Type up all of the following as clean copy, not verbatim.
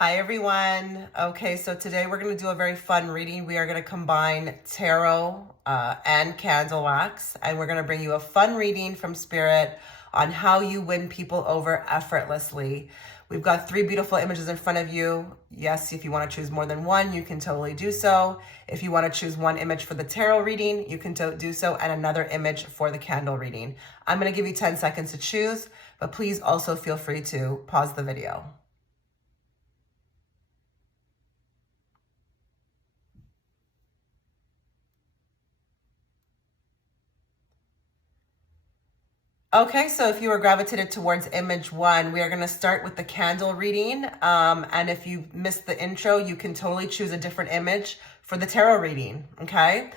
Hi everyone. Okay, so today we're going to do a very fun reading. We are going to combine tarot and candle wax, and we're going to bring you a fun reading from Spirit on how you win people over effortlessly. We've got 3 beautiful images in front of you. Yes, if you want to choose more than one, you can totally do so. If you want to choose one image for the tarot reading, you can do so, and another image for the candle reading. I'm going to give you 10 seconds to choose, but please also feel free to pause the video. Okay, so if you were gravitated towards image 1, we are going to start with the candle reading. And if you missed the intro, you can totally choose a different image for the tarot reading, okay?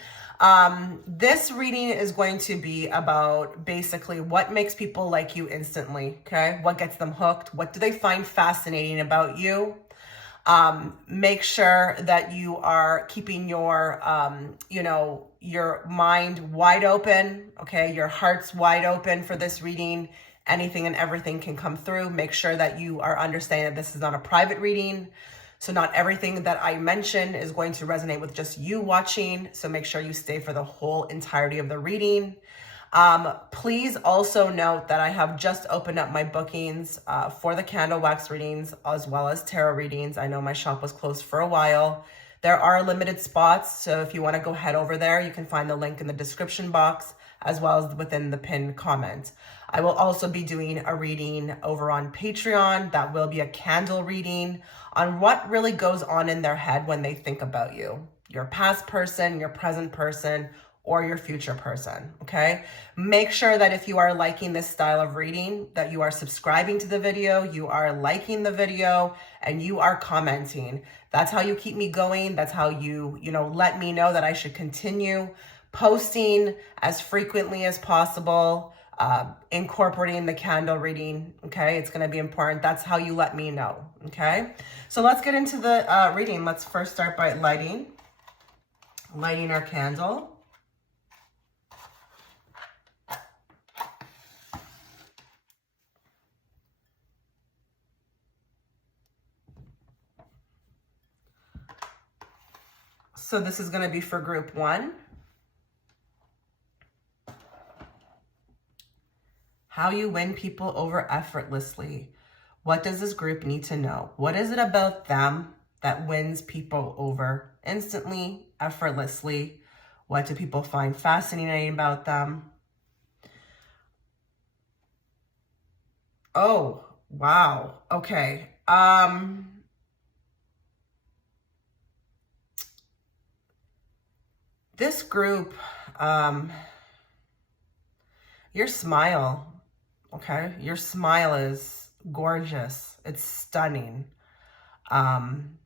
This reading is going to be about basically what makes people like you instantly, okay? What gets them hooked? What do they find fascinating about you? Make sure that you are keeping your, your mind wide open, okay? Your heart's wide open for this reading. Anything and everything can come through. Make sure that you are understanding that this is not a private reading. So not everything that I mention is going to resonate with just you watching. So make sure you stay for the whole entirety of the reading. Please also note that I have just opened up my bookings for the candle wax readings as well as tarot readings. I know my shop was closed for a while. There are limited spots, so if you want to go head over there, you can find the link in the description box as well as within the pinned comment. I will also be doing a reading over on Patreon that will be a candle reading on what really goes on in their head when they think about you, your past person, your present person, or your future person, okay? Make sure that if you are liking this style of reading, that you are subscribing to the video, you are liking the video, and you are commenting. That's how you keep me going. That's how you let me know that I should continue posting as frequently as possible, incorporating the candle reading, okay? It's gonna be important. That's how you let me know, okay? So let's get into the reading. Let's first start by lighting our candle. So this is going to be for group 1. How you win people over effortlessly. What does this group need to know? What is it about them that wins people over instantly, effortlessly? What do people find fascinating about them? Oh, wow. Okay. This group, your smile, okay? Your smile is gorgeous. It's stunning. I'm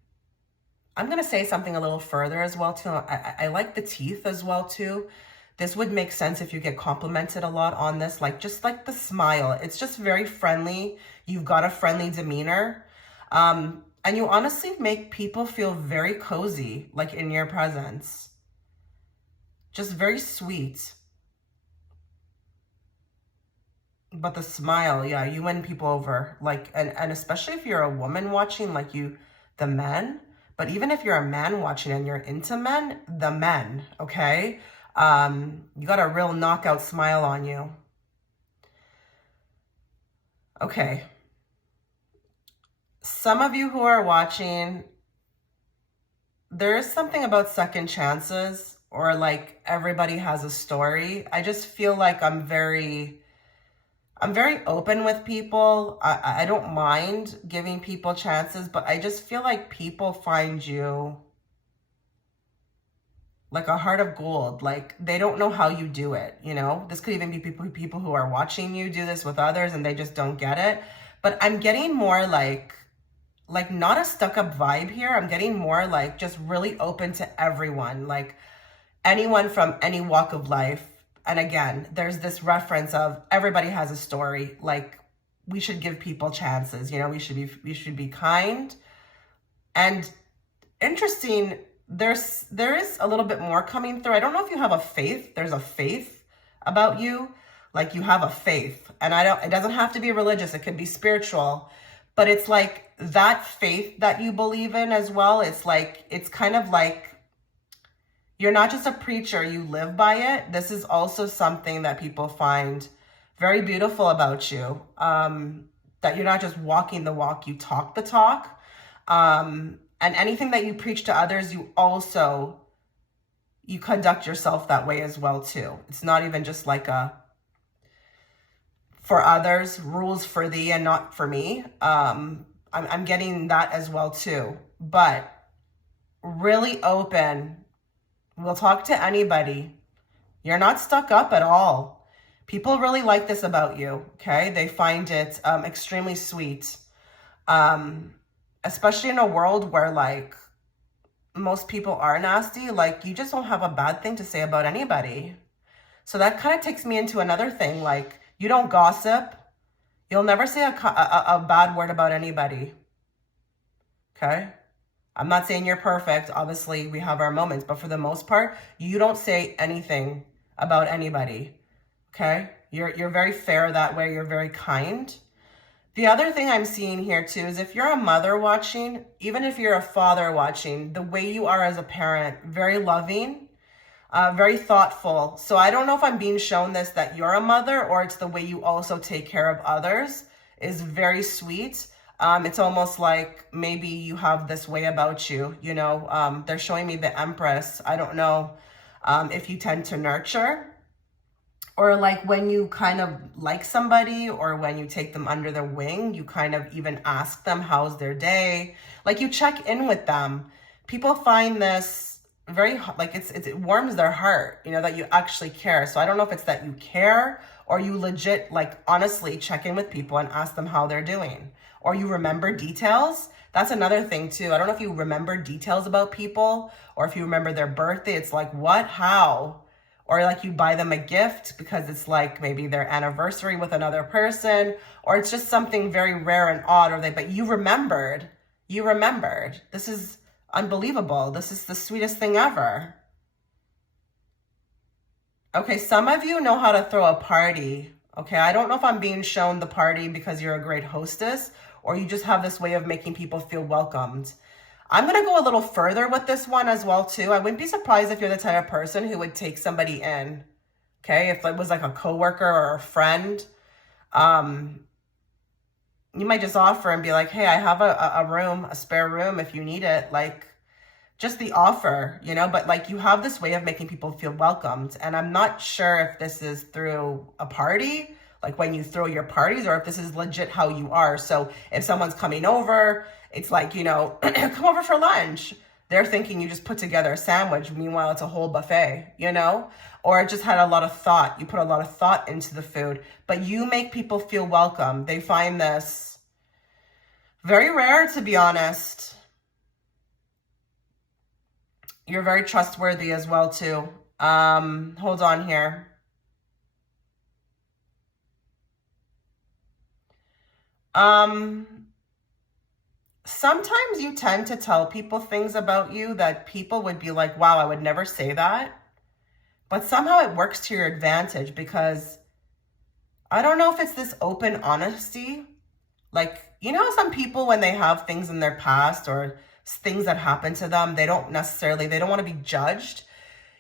going to say something a little further as well, too. I like the teeth as well, too. This would make sense if you get complimented a lot on this, just like the smile. It's just very friendly. You've got a friendly demeanor. And you honestly make people feel very cozy, like in your presence. Just very sweet. But the smile, yeah, you win people over. And especially if you're a woman watching, the men. But even if you're a man watching and you're into men, the men, okay? You got a real knockout smile on you. Okay. Some of you who are watching, there is something about second chances, or everybody has a story. I just feel like I'm very open with people. I don't mind giving people chances, but I just feel like people find you like a heart of gold. They don't know how you do it, This could even be people who are watching you do this with others and they just don't get it. But I'm getting more like not a stuck-up vibe here. I'm getting more just really open to everyone, anyone from any walk of life. And again, there's this reference of everybody has a story. We should give people chances. We should be kind. And interesting, there is a little bit more coming through. I don't know if you have a faith. There's a faith about you. You have a faith. And it doesn't have to be religious. It could be spiritual. but it's like that faith that you believe in as well. It's like, it's kind of like, you're not just a preacher, you live by it. This is also something that people find very beautiful about you. That you're not just walking the walk, you talk the talk. And anything that you preach to others, you conduct yourself that way as well too. It's not even just like for others, rules for thee and not for me. I'm getting that as well too. But really open. We'll talk to anybody. You're not stuck up at all. People really like this about you, okay? They find it extremely sweet. Especially in a world where like most people are nasty, like you just don't have a bad thing to say about anybody. So that kind of takes me into another thing, like you don't gossip. You'll never say a bad word about anybody, okay? I'm not saying you're perfect. Obviously, we have our moments, but for the most part, you don't say anything about anybody, okay? You're very fair that way. You're very kind. The other thing I'm seeing here too is if you're a mother watching, even if you're a father watching, the way you are as a parent, very loving, very thoughtful. So I don't know if I'm being shown this, that you're a mother, or it's the way you also take care of others is very sweet. It's almost like maybe you have this way about you, you know. They're showing me the Empress. I don't know if you tend to nurture, or like when you kind of like somebody, or when you take them under their wing, you kind of even ask them how's their day. Like you check in with them. People find this very, like it warms their heart, you know, that you actually care. So I don't know if it's that you care, or you legit, like honestly check in with people and ask them how they're doing. Or you remember details. That's another thing too. I don't know if you remember details about people, or if you remember their birthday. It's like, what, how? Or like you buy them a gift because it's like maybe their anniversary with another person, or it's just something very rare and odd, but you remembered. This is unbelievable. This is the sweetest thing ever. Okay, some of you know how to throw a party. Okay, I don't know if I'm being shown the party because you're a great hostess, or you just have this way of making people feel welcomed. I'm going to go a little further with this one as well too. I wouldn't be surprised if you're the type of person who would take somebody in. Okay, if it was like a coworker or a friend, you might just offer and be like, hey, I have a room, a spare room if you need it. Like just the offer, you know, but like you have this way of making people feel welcomed. And I'm not sure if this is through a party, like when you throw your parties, or if this is legit how you are. So if someone's coming over, it's like, you know, come over for lunch. They're thinking you just put together a sandwich. Meanwhile, it's a whole buffet, you know, or it just had a lot of thought. You put a lot of thought into the food, but you make people feel welcome. They find this very rare, to be honest. You're very trustworthy as well too. Hold on here. Sometimes you tend to tell people things about you that people would be like, wow, I would never say that. But somehow it works to your advantage, because I don't know if it's this open honesty. Like, you know, some people, when they have things in their past or things that happen to them, they don't want to be judged.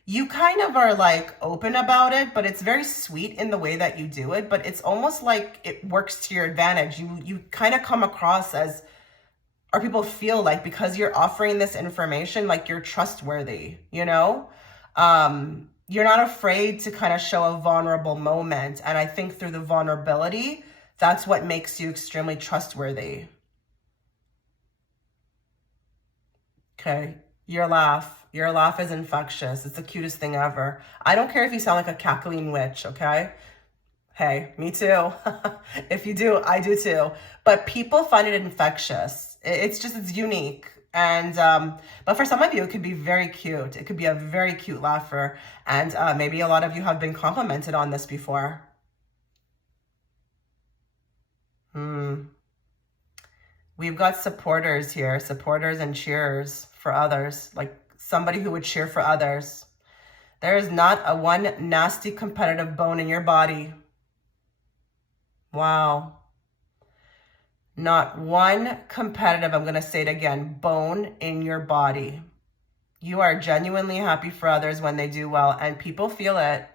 You kind of are like open about it, but it's very sweet in the way that you do it. But it's almost like it works to your advantage. You kind of come across as, or people feel like, because you're offering this information, like you're trustworthy, you know? You're not afraid to kind of show a vulnerable moment. And I think through the vulnerability, that's what makes you extremely trustworthy. Okay. Your laugh is infectious. It's the cutest thing ever. I don't care if you sound like a cackling witch, okay? Hey, me too. If you do, I do too. But people find it infectious. It's unique. And, but for some of you, it could be very cute. It could be a very cute laugher. And maybe a lot of you have been complimented on this before. We've got supporters here, supporters and cheerers for others, like somebody who would cheer for others. There is not a one nasty competitive bone in your body. Wow. Not one competitive, I'm going to say it again, bone in your body. You are genuinely happy for others when they do well, and people feel it.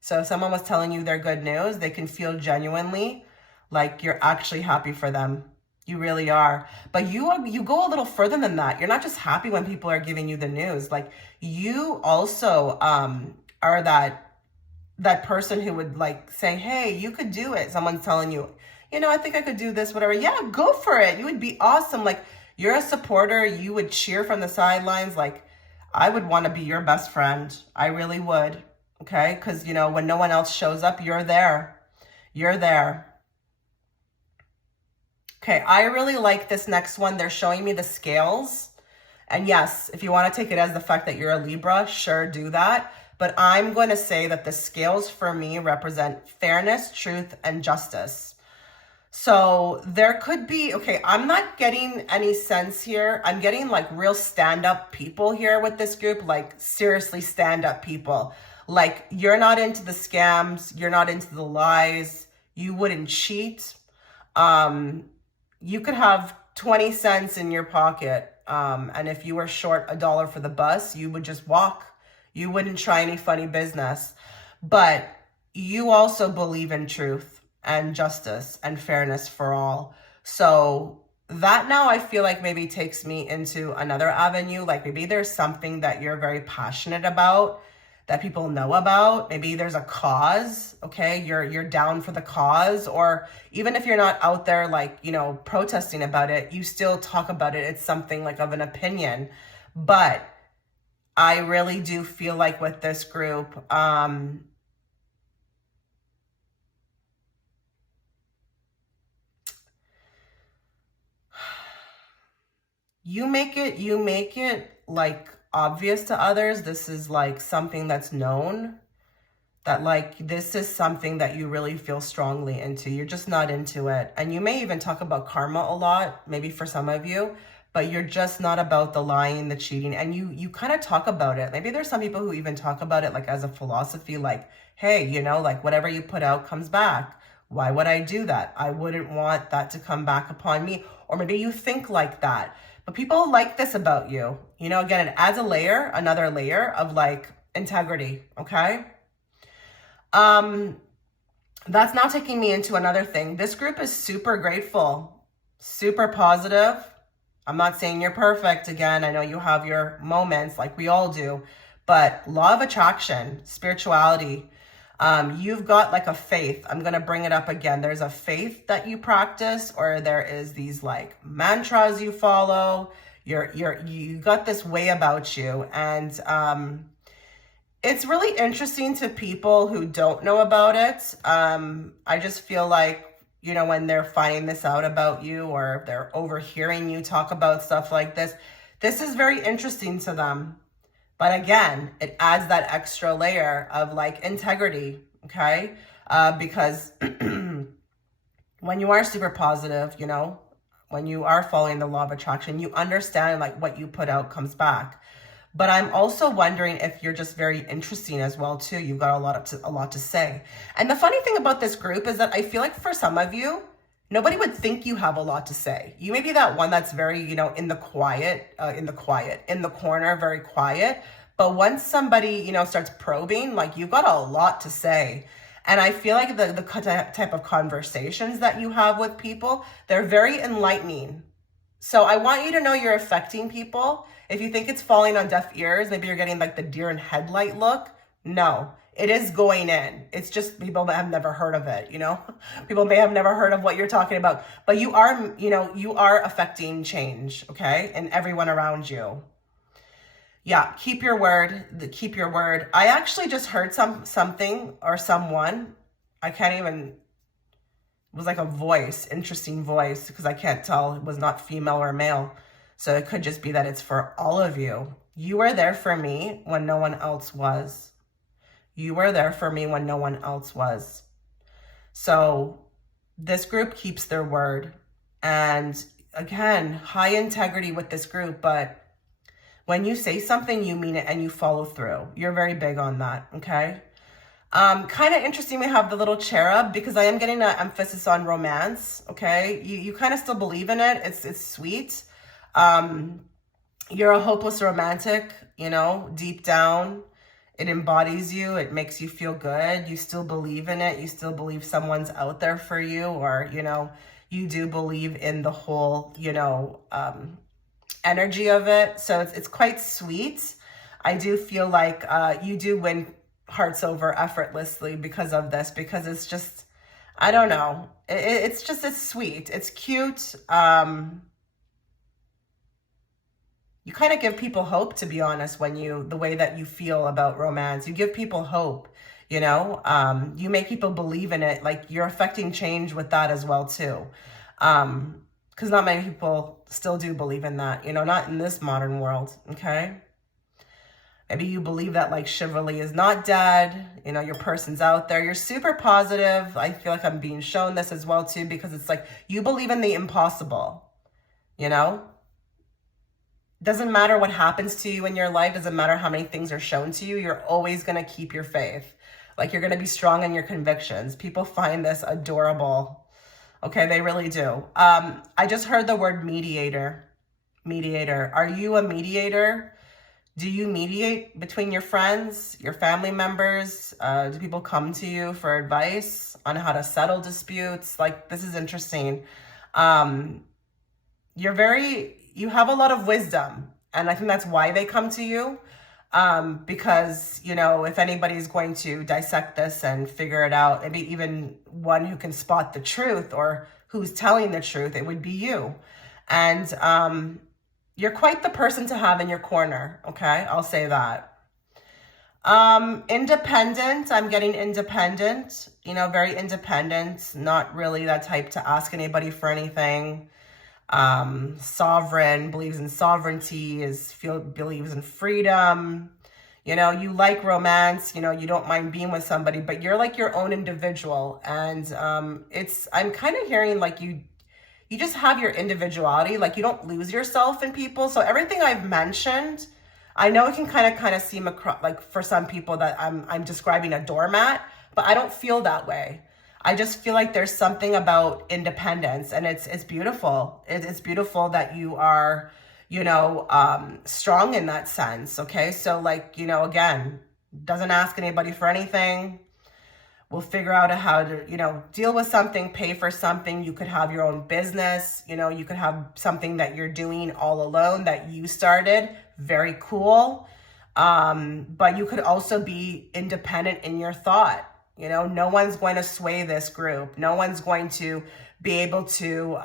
So if someone was telling you their good news, they can feel genuinely like you're actually happy for them. You really are. But you go a little further than that. You're not just happy when people are giving you the news. Like, you also are that person who would like say, hey, you could do it. Someone's telling you, I think I could do this, whatever. Yeah, go for it. You would be awesome. Like, you're a supporter. You would cheer from the sidelines. Like, I would want to be your best friend. I really would. Okay? Because, when no one else shows up, you're there. You're there. Okay, I really like this next one. They're showing me the scales. And yes, if you want to take it as the fact that you're a Libra, sure, do that. But I'm going to say that the scales for me represent fairness, truth, and justice. So there could be, okay, I'm not getting any sense here. I'm getting like real stand-up people here with this group, like seriously stand-up people. Like, you're not into the scams. You're not into the lies. You wouldn't cheat. You could have 20 cents in your pocket. And if you were short $1 for the bus, you would just walk. You wouldn't try any funny business. But you also believe in truth and justice and fairness for all. So that now I feel like maybe takes me into another avenue. Like, maybe there's something that you're very passionate about that people know about. Maybe there's a cause, okay? You're down for the cause, or even if you're not out there like, protesting about it, you still talk about it. It's something like of an opinion. But I really do feel like with this group, you make it like obvious to others. This is like something that's known, that like this is something that you really feel strongly into. You're just not into it. And you may even talk about karma a lot, maybe for some of you, but you're just not about the lying, the cheating. And you kind of talk about it. Maybe there's some people who even talk about it like as a philosophy, like, hey, like whatever you put out comes back. Why would I do that? I wouldn't want that to come back upon me. Or maybe you think like that. But people like this about you. Again, it adds another layer of like integrity, okay? That's now taking me into another thing. This group is super grateful, super positive. I'm not saying you're perfect. Again, I know you have your moments like we all do, but law of attraction, spirituality, you've got like a faith. I'm going to bring it up again. There's a faith that you practice, or there is these like mantras you follow. You got this way about you. And, it's really interesting to people who don't know about it. I just feel like, when they're finding this out about you, or they're overhearing you talk about stuff like this is very interesting to them. But again, it adds that extra layer of like integrity, okay? Because when you are super positive, when you are following the law of attraction, you understand like what you put out comes back. But I'm also wondering if you're just very interesting as well, too. You've got a lot to say. And the funny thing about this group is that I feel like for some of you, nobody would think you have a lot to say. You may be that one that's very, in the corner, very quiet. But once somebody, starts probing, like, you've got a lot to say. And I feel like the type of conversations that you have with people, they're very enlightening. So I want you to know you're affecting people. If you think it's falling on deaf ears, maybe you're getting like the deer in headlight look. No, it is going in. It's just people that have never heard of it, People may have never heard of what you're talking about, but you are affecting change, okay? And everyone around you. Yeah, keep your word. Keep your word. I actually just heard something or someone. I can't even... It was like a voice, interesting voice, because I can't tell it was not female or male. So it could just be that it's for all of you. You were there for me when no one else was. You were there for me when no one else was. So this group keeps their word. And again, high integrity with this group, but when you say something, you mean it and you follow through. You're very big on that, okay? Kind of interesting we have the little cherub, because I am getting an emphasis on romance, okay? You kind of still believe in it. It's sweet. You're a hopeless romantic, you know, deep down. It embodies you. It makes you feel good. You still believe in it. You still believe someone's out there for you, or, you know, you do believe in the whole, you know, energy of it. So it's quite sweet. I do feel like you do win hearts over effortlessly because of this, because it's just, I don't know. It's sweet. It's cute. You kind of give people hope, to be honest, when the way that you feel about romance, you give people hope, you know, you make people believe in it. Like, you're affecting change with that as well, too. Because not many people still do believe in that, you know, not in this modern world. Okay. Maybe you believe that, like, chivalry is not dead, you know, your person's out there. You're super positive. I feel like I'm being shown this as well, too, because it's like you believe in the impossible, you know? Doesn't matter what happens to you in your life. Doesn't matter how many things are shown to you. You're always going to keep your faith. Like, you're going to be strong in your convictions. People find this adorable. Okay, they really do. I just heard the word mediator. Mediator. Are you a mediator? Do you mediate between your friends, your family members? Do people come to you for advice on how to settle disputes? Like, this is interesting. You have a lot of wisdom, and I think that's why they come to you. Because, you know, if anybody's going to dissect this and figure it out, maybe even one who can spot the truth or who's telling the truth, it would be you. And, you're quite the person to have in your corner, okay? I'll say that. Independent, I'm getting independent, you know, very independent, not really that type to ask anybody for anything. Sovereign, believes in sovereignty, believes in freedom. You know, you like romance, you know, you don't mind being with somebody, but you're like your own individual. And I'm kind of hearing like you just have your individuality, like you don't lose yourself in people. So everything I've mentioned, I know it can kind of seem like for some people that I'm describing a doormat, but I don't feel that way. I just feel like there's something about independence, and it's beautiful. It's beautiful that you are, you know, strong in that sense. Okay. So, like, you know, again, doesn't ask anybody for anything. We'll figure out how to, you know, deal with something, pay for something. You could have your own business. You know, you could have something that you're doing all alone that you started. Very cool. But you could also be independent in your thought. You know, no one's going to sway this group. No one's going to be able to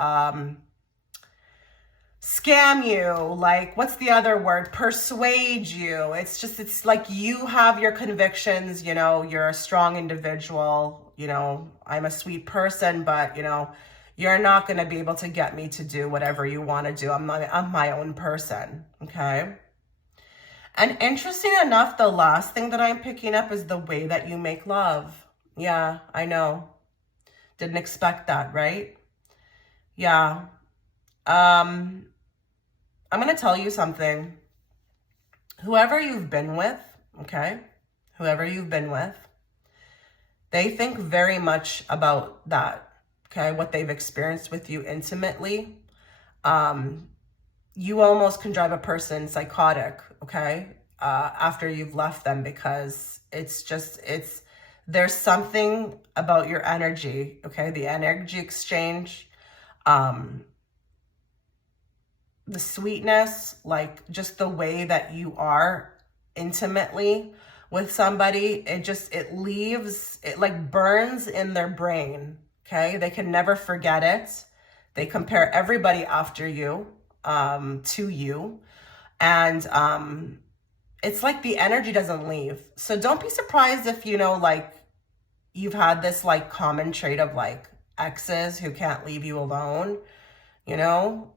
scam you. Like, what's the other word? Persuade you. It's like you have your convictions, you know, you're a strong individual, you know, I'm a sweet person, but, you know, you're not going to be able to get me to do whatever you want to do. I'm my own person. Okay. And interesting enough, the last thing that I'm picking up is the way that you make love. Yeah, I know. Didn't expect that, right? Yeah. I'm going to tell you something. Whoever you've been with, okay? Whoever you've been with, they think very much about that, okay? What they've experienced with you intimately. You almost can drive a person psychotic, okay? After you've left them, because there's something about your energy, okay? The energy exchange, the sweetness, like just the way that you are intimately with somebody, it like burns in their brain, okay? They can never forget it. They compare everybody after you, to you. And it's like the energy doesn't leave. So don't be surprised if, you know, like you've had this like common trait of like exes who can't leave you alone, you know?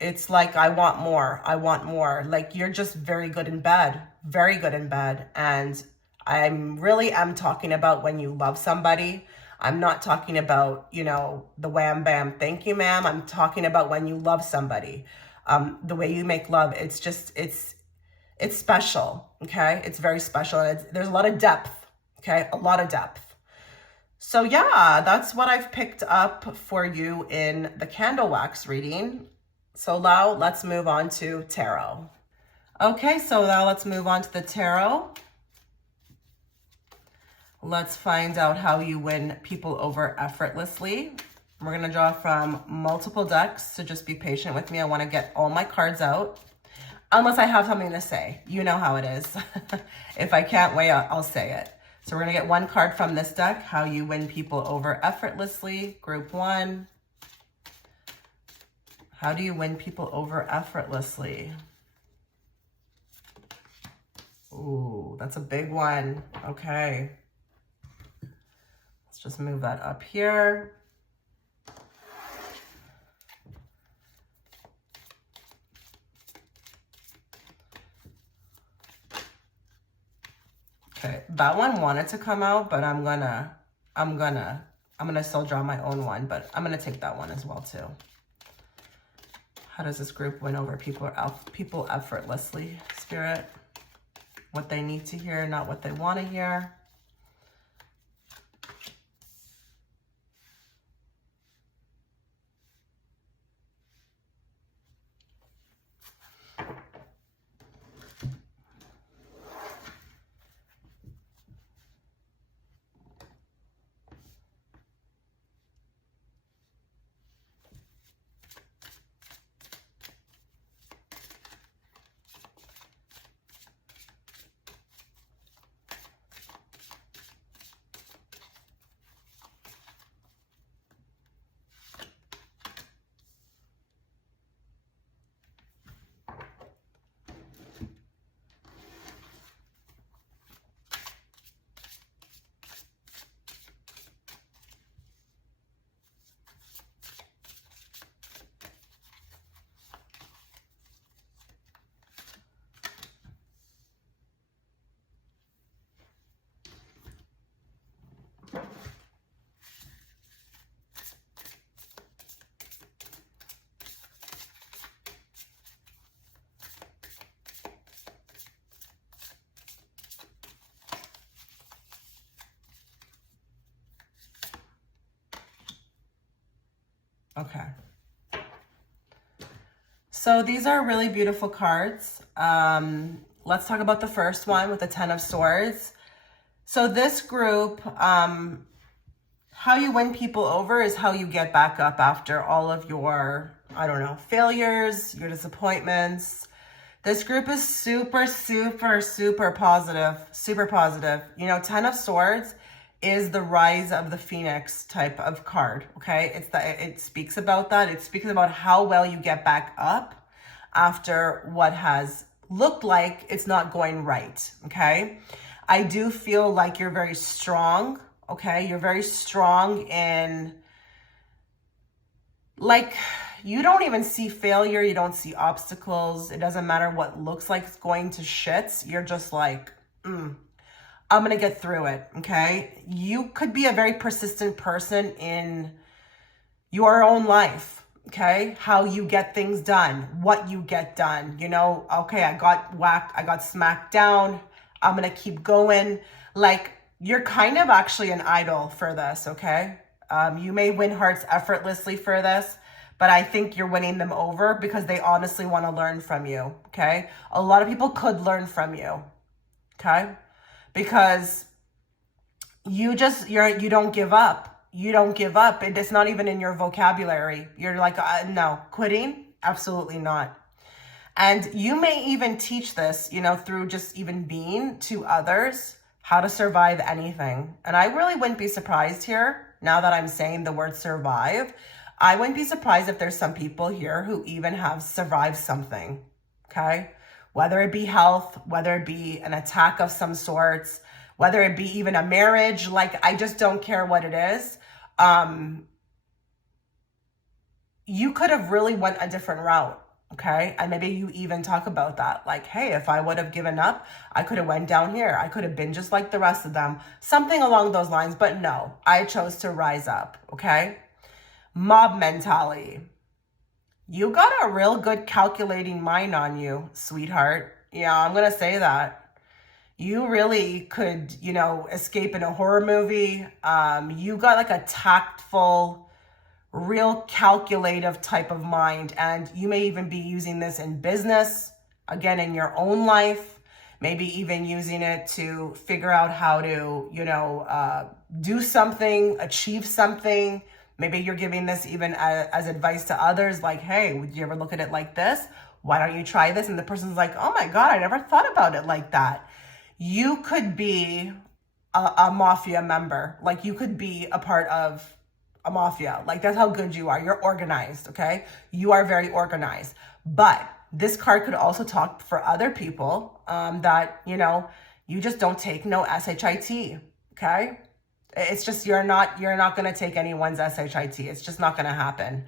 It's like, I want more. I want more. Like, you're just very good in bed. Very good in bed. And I really am talking about when you love somebody. I'm not talking about, you know, the wham bam, thank you, ma'am. I'm talking about when you love somebody. The way you make love, it's special. Okay. It's very special. And there's a lot of depth Okay, a lot of depth. So yeah, that's what I've picked up for you in the candle wax reading. So now let's move on to tarot. Okay, so now let's move on to the tarot. Let's find out how you win people over effortlessly. We're going to draw from multiple decks, so just be patient with me. I want to get all my cards out, unless I have something to say. You know how it is. If I can't wait, I'll say it. So we're going to get one card from this deck, how you win people over effortlessly, group 1. How do you win people over effortlessly? Ooh, that's a big one. Okay. Let's just move that up here. Okay, that one wanted to come out, but I'm gonna still draw my own one, but I'm gonna take that one as well too. How does this group win over people effortlessly, Spirit? What they need to hear, not what they want to hear. Okay. So these are really beautiful cards. Let's talk about the first one with the 10 of Swords. So this group, how you win people over is how you get back up after all of your, I don't know, failures, your disappointments. This group is super, super, super positive, super positive. You know, 10 of Swords is the rise of the phoenix type of card, okay? It speaks about that. It speaks about how well you get back up after what has looked like it's not going right, okay? I do feel like you're very strong, okay? You're very strong in, like, you don't even see failure. You don't see obstacles. It doesn't matter what looks like it's going to shit. You're just like, I'm going to get through it, okay? You could be a very persistent person in your own life, okay? How you get things done, what you get done, you know? Okay, I got whacked, I got smacked down, I'm going to keep going. Like, you're kind of actually an idol for this, okay? You may win hearts effortlessly for this, but I think you're winning them over because they honestly want to learn from you, okay? A lot of people could learn from you, okay? Because you don't give up. You don't give up. It's not even in your vocabulary. You're like, no, quitting? Absolutely not. And you may even teach this, you know, through just even being to others, how to survive anything. And I really wouldn't be surprised here, now that I'm saying the word survive, I wouldn't be surprised if there's some people here who even have survived something, okay? Whether it be health, whether it be an attack of some sorts, whether it be even a marriage, like, I just don't care what it is. You could have really went a different route, okay? And maybe you even talk about that. Like, hey, if I would have given up, I could have went down here. I could have been just like the rest of them. Something along those lines. But no, I chose to rise up, okay? Mob mentality. You got a real good calculating mind on you, sweetheart. Yeah, I'm going to say that. You really could, escape in a horror movie. You got like a tactful, real calculative type of mind, and you may even be using this in business, again, in your own life, maybe even using it to figure out how to, do something, achieve something. Maybe you're giving this even as advice to others, like, hey, would you ever look at it like this? Why don't you try this? And the person's like, oh my God, I never thought about it like that. You could be a mafia member. Like, you could be a part of a mafia. Like, that's how good you are. You're organized, okay? You are very organized. But this card could also talk for other people that, you just don't take no SHIT, okay? It's just, you're not going to take anyone's SHIT. It's just not going to happen.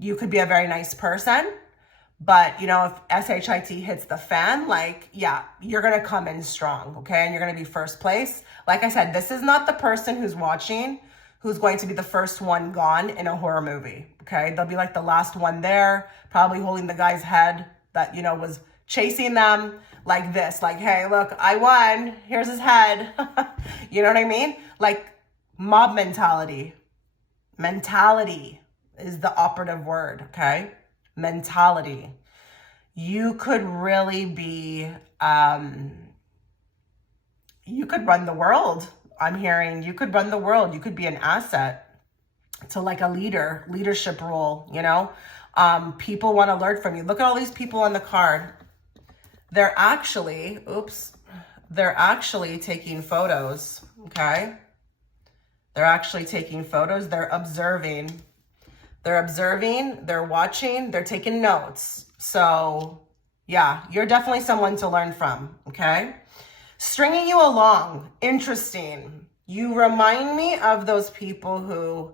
You could be a very nice person, but, if SHIT hits the fan, like, yeah, you're going to come in strong, okay? And you're going to be first place. Like I said, this is not the person who's watching who's going to be the first one gone in a horror movie, okay? They'll be like the last one there, probably holding the guy's head that, was chasing them like this, like, hey, look, I won. Here's his head. You know what I mean? Like, mob mentality. Mentality is the operative word, okay? Mentality. You could really be, you could run the world. I'm hearing you could run the world. You could be an asset to like a leadership role, people want to learn from you. Look at all these people on the card. They're actually taking photos, okay? They're actually taking photos. They're observing, they're watching, they're taking notes. So yeah, you're definitely someone to learn from, okay? Stringing you along, interesting. You remind me of those people who,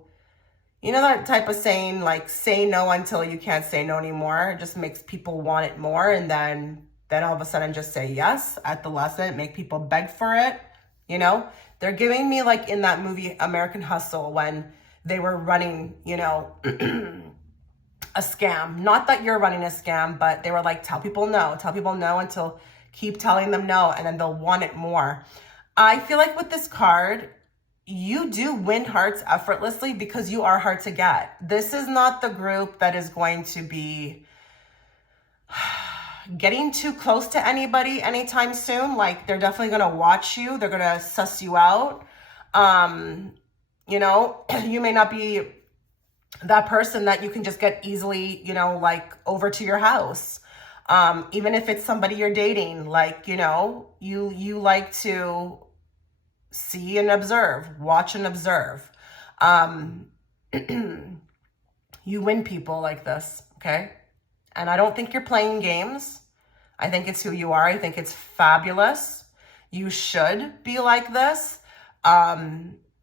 that type of saying, like, say no until you can't say no anymore. It just makes people want it more, and then all of a sudden just say yes at the lesson, make people beg for it. They're giving me, like in that movie American Hustle, when they were running, a scam. Not that you're running a scam, but they were like, tell people no until keep telling them no, and then they'll want it more. I feel like with this card, you do win hearts effortlessly because you are hard to get. This is not the group that is going to be getting too close to anybody anytime soon. Like, they're definitely going to watch you. They're going to suss you out. You may not be that person that you can just get easily, like over to your house. Even if it's somebody you're dating, like, you like to see and observe, watch and observe. You win people like this, okay? And I don't think you're playing games. I think it's who you are. I think it's fabulous. You should be like this,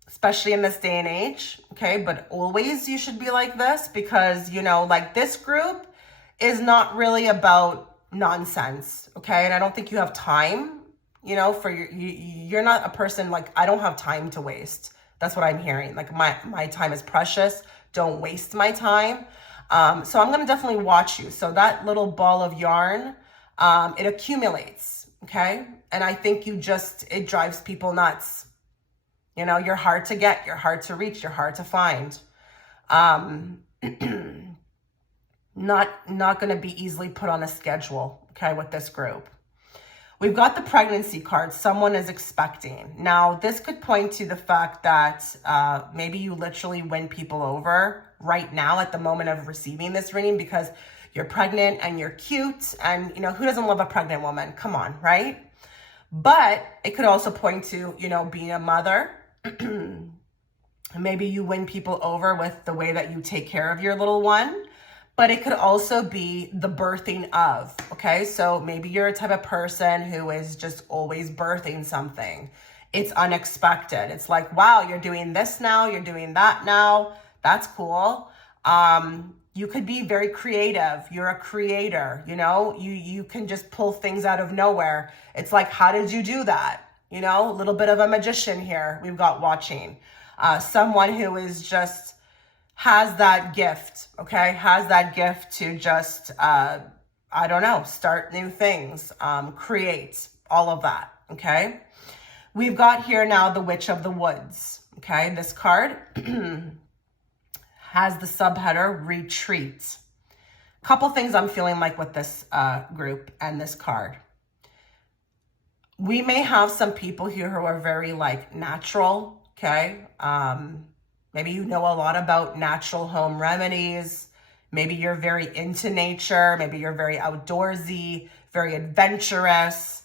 especially in this day and age, okay? But always you should be like this because, like, this group is not really about nonsense, okay? And I don't think you have time, for you're not a person, like, I don't have time to waste. That's what I'm hearing. Like, my time is precious. Don't waste my time. So I'm going to definitely watch you. So that little ball of yarn, it accumulates, okay? And I think it drives people nuts. You're hard to get, you're hard to reach, you're hard to find. Not going to be easily put on a schedule, okay, with this group. We've got the pregnancy card. Someone is expecting. Now, this could point to the fact that maybe you literally win people over right now at the moment of receiving this reading because you're pregnant and you're cute. And, who doesn't love a pregnant woman? Come on, right? But it could also point to, being a mother. Maybe you win people over with the way that you take care of your little one. But it could also be the birthing of, okay? So maybe you're a type of person who is just always birthing something. It's unexpected. It's like, wow, you're doing this now, you're doing that now. That's cool. You could be very creative. You're a creator, you can just pull things out of nowhere. It's like, how did you do that? A little bit of a magician here we've got watching. Someone who is just has that gift, okay? Has that gift to just, start new things, create. all of that, okay? We've got here now the Witch of the Woods, okay? This card has the subheader retreat. Couple things I'm feeling like with this group and this card. We may have some people here who are very like natural, okay? Maybe you know a lot about natural home remedies. Maybe you're very into nature. Maybe you're very outdoorsy, very adventurous.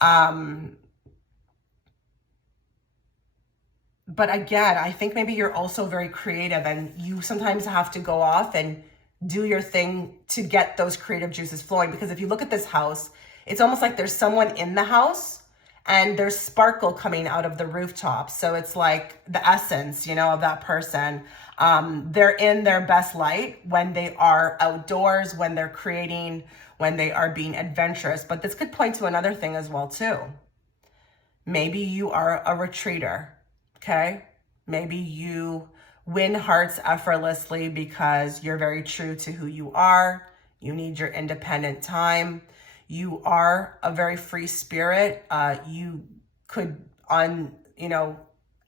But again, I think maybe you're also very creative and you sometimes have to go off and do your thing to get those creative juices flowing. Because if you look at this house, it's almost like there's someone in the house and there's sparkle coming out of the rooftop. So it's like the essence, you know, of that person. They're in their best light when they are outdoors, when they're creating, when they are being adventurous. But this could point to another thing as well too. Maybe you are a retreater, okay? Maybe you win hearts effortlessly because you're very true to who you are. You need your independent time. You are a very free spirit. You could out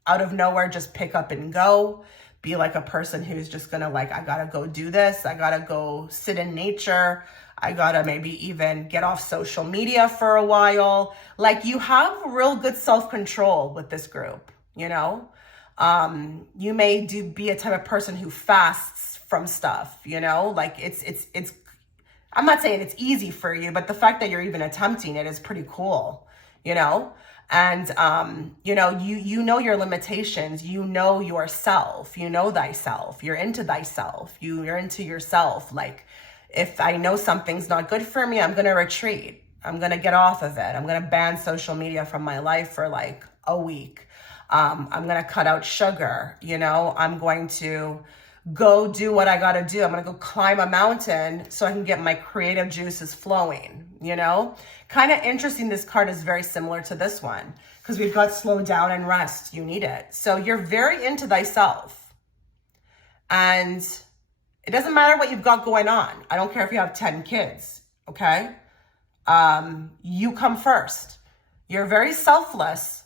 of nowhere, just pick up and go. Be like a person who's just gonna like, I gotta go do this. I gotta go sit in nature. I gotta maybe even get off social media for a while. Like you have real good self-control with this group, you know? You may be a type of person who fasts from stuff, you know? Like it's, I'm not saying it's easy for you, but the fact that you're even attempting it is pretty cool, you know? And, you know your limitations, you know yourself, you know thyself, you're into thyself, you're into yourself. Like if I know something's not good for me, I'm going to retreat. I'm going to get off of it. I'm going to ban social media from my life for like a week. I'm going to cut out sugar. You know, I'm going to go do what I got to do. I'm going to go climb a mountain so I can get my creative juices flowing, you know? Kind of interesting. This card is very similar to this one because we've got slow down and rest. You need it. So you're very into thyself. And it doesn't matter what you've got going on. I don't care if you have 10 kids, okay? You come first. You're very selfless,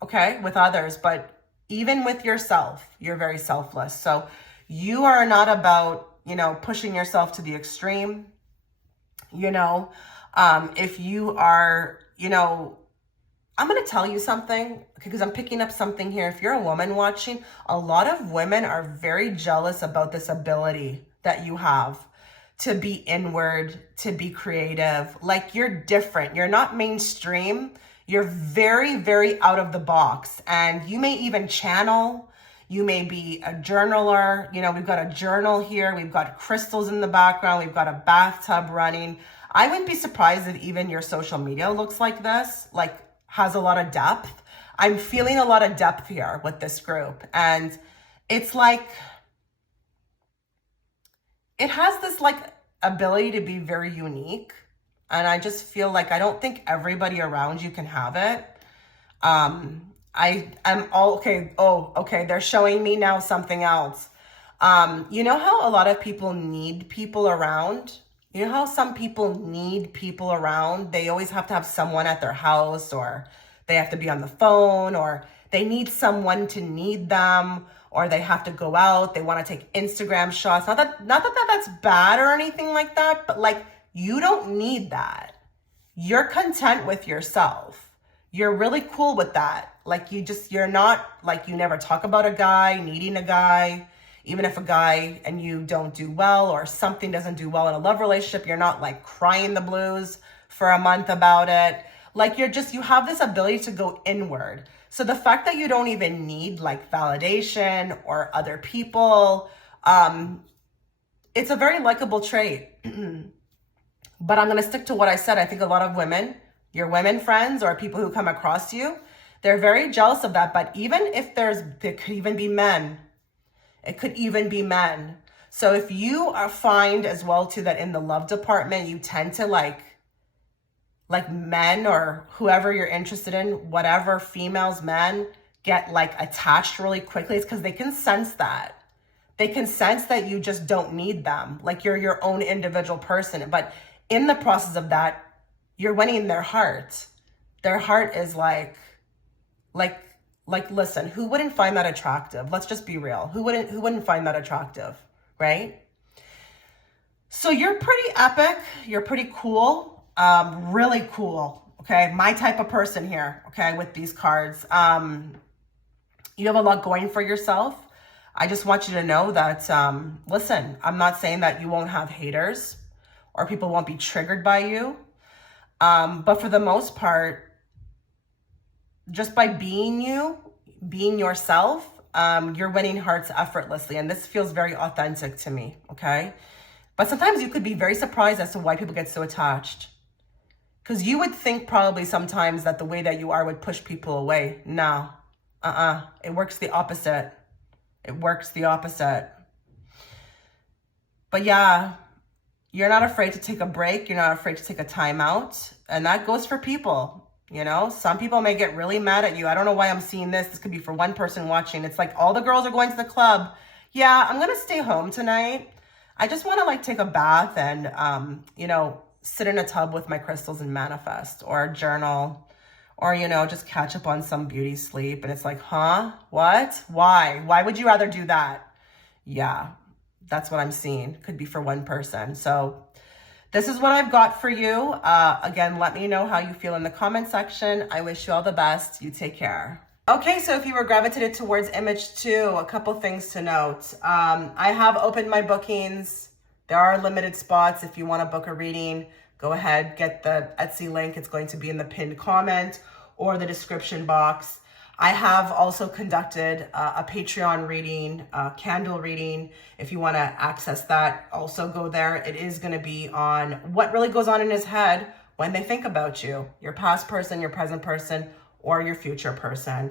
okay, with others, but even with yourself, you're very selfless. So you are not about, pushing yourself to the extreme, if you are, I'm going to tell you something because I'm picking up something here. If you're a woman watching, a lot of women are very jealous about this ability that you have to be inward, to be creative. Like you're different. You're not mainstream. You're very, very out of the box. And you may even channel. You may be a journaler. We've got a journal here. We've got crystals in the background. We've got a bathtub running. I wouldn't be surprised if even your social media looks like this, like has a lot of depth. I'm feeling a lot of depth here with this group. And it's like, it has this like ability to be very unique. And I just feel like I don't think everybody around you can have it. Okay. They're showing me now something else. You know how a lot of people need people around? You know how some people need people around? They always have to have someone at their house, or they have to be on the phone, or they need someone to need them, or they have to go out. They want to take Instagram shots. Not that that's bad or anything like that, but like you don't need that. You're content with yourself. You're really cool with that. Like you're not like, you never talk about a guy needing a guy. Even if a guy and you don't do well or something doesn't do well in a love relationship, you're not like crying the blues for a month about it. Like you have this ability to go inward. So the fact that you don't even need like validation or other people, it's a very likable trait. But I'm going to stick to what I said. I think a lot of women, your women friends or people who come across you, they're very jealous of that. But even if there could even be men. It could even be men. So if you find as well too that in the love department, you tend to like men or whoever you're interested in, whatever, females, men, get like attached really quickly, it's because they can sense that. They can sense that you just don't need them. Like you're your own individual person. But in the process of that, you're winning their heart. Their heart is like, listen, who wouldn't find that attractive? Let's just be real. Who wouldn't find that attractive, right? So you're pretty epic. You're pretty cool. Really cool. Okay. My type of person here. Okay. With these cards. You have a lot going for yourself. I just want you to know that, listen, I'm not saying that you won't have haters or people won't be triggered by you. But for the most part, just by being you, being yourself, you're winning hearts effortlessly. And this feels very authentic to me, okay? But sometimes you could be very surprised as to why people get so attached. Because you would think probably sometimes that the way that you are would push people away. No, it works the opposite. It works the opposite. But yeah, you're not afraid to take a break. You're not afraid to take a time out. And that goes for people. You know, some people may get really mad at you. I don't know why I'm seeing this. This could be for one person watching. It's like all the girls are going to the club. Yeah, I'm going to stay home tonight. I just want to like take a bath and, you know, sit in a tub with my crystals and manifest or journal or, you know, just catch up on some beauty sleep. And it's like, huh? What? Why? Why would you rather do that? Yeah, that's what I'm seeing. Could be for one person. So this is what I've got for you. Again, let me know how you feel in the comment section. I wish you all the best. You take care. Okay, so if you were gravitated towards image 2, a couple things to note. I have opened my bookings. There are limited spots. If you want to book a reading, go ahead, get the Etsy link. It's going to be in the pinned comment or the description box. I have also conducted a Patreon reading, candle reading. If you want to access that, also go there. It is going to be on what really goes on in his head when they think about you, your past person, your present person, or your future person.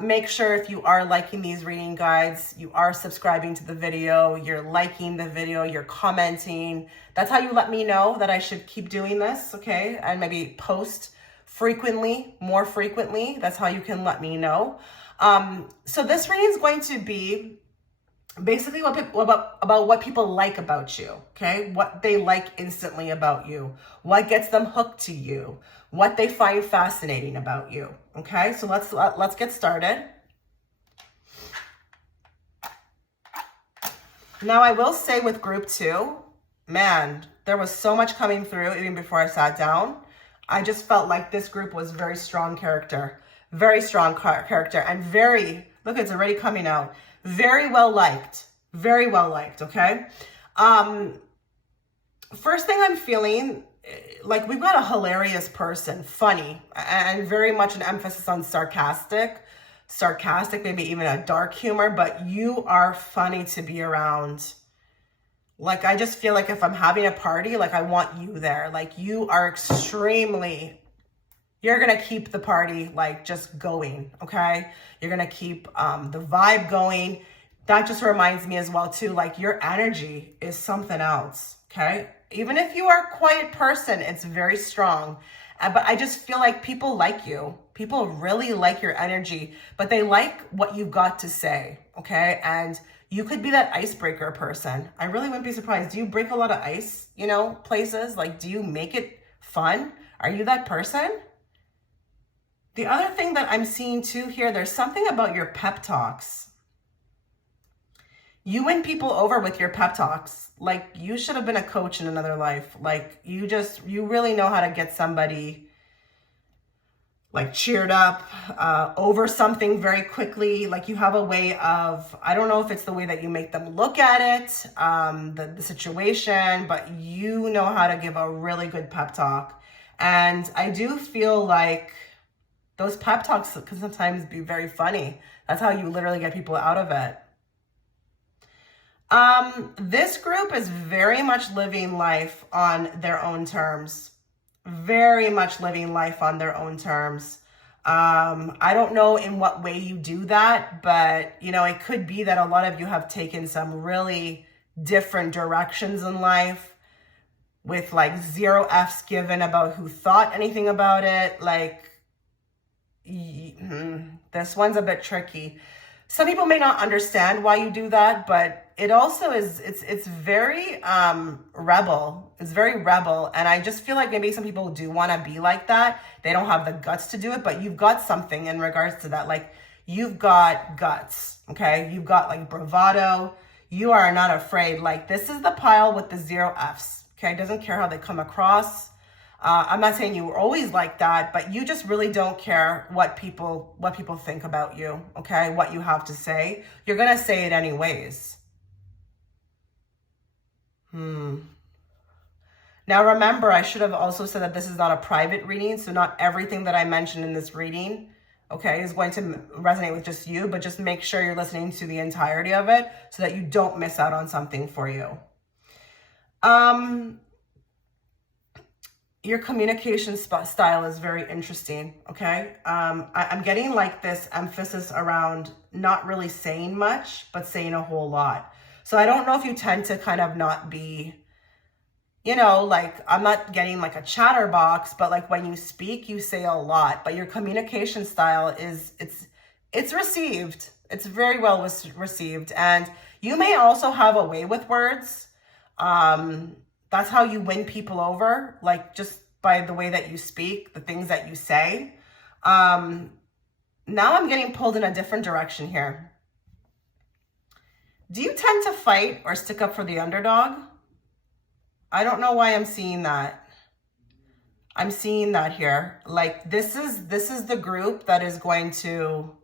Make sure if you are liking these reading guides, you are subscribing to the video, you're liking the video, you're commenting. That's how you let me know that I should keep doing this, okay? And maybe post frequently, more frequently. That's how you can let me know. So this reading is going to be basically about what people like about you, okay? What they like instantly about you, what gets them hooked to you, what they find fascinating about you, okay? So let's get started. Now I will say with group 2, man, there was so much coming through even before I sat down. I just felt like this group was very strong character, and very, look, it's already coming out, very well liked, okay? First thing I'm feeling, like we've got a hilarious person, funny, and very much an emphasis on sarcastic, maybe even a dark humor, but you are funny to be around. Like, I just feel like if I'm having a party, like I want you there. Like you are you're going to keep the party like just going, okay? You're going to keep the vibe going. That just reminds me as well too, like your energy is something else, okay? Even if you are a quiet person, it's very strong. But I just feel like people like you. People really like your energy, but they like what you've got to say, okay? And you could be that icebreaker person. I really wouldn't be surprised. Do you break a lot of ice, you know, places? Like, do you make it fun? Are you that person? The other thing that I'm seeing too here, there's something about your pep talks. You win people over with your pep talks. Like you should have been a coach in another life. Like you really know how to get somebody like cheered up over something very quickly. Like you have a way of, I don't know if it's the way that you make them look at it, the situation, but you know how to give a really good pep talk. And I do feel like those pep talks can sometimes be very funny. That's how you literally get people out of it. This group is very much living life on their own terms. Very much living life on their own terms. I don't know in what way you do that, but you know, it could be that a lot of you have taken some really different directions in life with like 0 F's given about who thought anything about it. Like, this one's a bit tricky. Some people may not understand why you do that, but it also is, it's very rebel. It's very rebel. And I just feel like maybe some people do want to be like that. They don't have the guts to do it, but you've got something in regards to that. Like, you've got guts, okay? You've got like bravado. You are not afraid. Like, this is the pile with the 0 Fs, okay? Doesn't care how they come across. I'm not saying you were always like that, but you just really don't care what people think about you, okay? What you have to say. You're going to say it anyways. Now, remember, I should have also said that this is not a private reading, so not everything that I mentioned in this reading, okay, is going to resonate with just you, but just make sure you're listening to the entirety of it so that you don't miss out on something for you. Your communication style is very interesting, okay? I'm getting like this emphasis around not really saying much, but saying a whole lot. So I don't know if you tend to kind of not be, you know, like, I'm not getting like a chatterbox, but like when you speak, you say a lot. But your communication style is, it's received. It's very well received. And you may also have a way with words. That's how you win people over, like just by the way that you speak, the things that you say. Now I'm getting pulled in a different direction here. Do you tend to fight or stick up for the underdog? I don't know why I'm seeing that. I'm seeing that here. Like, this is the group that is going to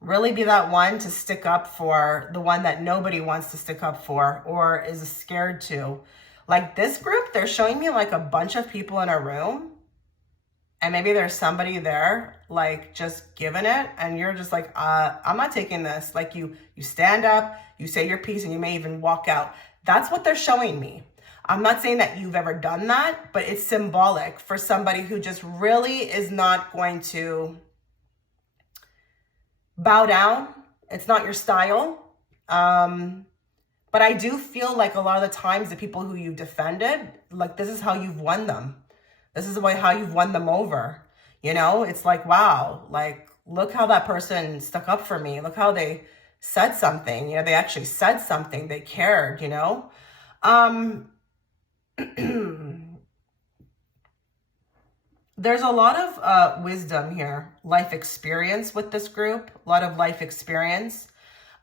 really be that one to stick up for the one that nobody wants to stick up for or is scared to. Like, this group, they're showing me like a bunch of people in a room, and maybe there's somebody there like just giving it, and you're just like, I'm not taking this. Like, you stand up, you say your piece, and you may even walk out. That's what they're showing me. I'm not saying that you've ever done that, but it's symbolic for somebody who just really is not going to bow down. It's not your style. But I do feel like a lot of the times the people who you've defended, like, this is how you've won them. This is how you've won them over. You know, it's like, wow, like, look how that person stuck up for me. Look how they said something. You know, they actually said something. They cared, you know. There's a lot of wisdom here, life experience with this group, a lot of life experience.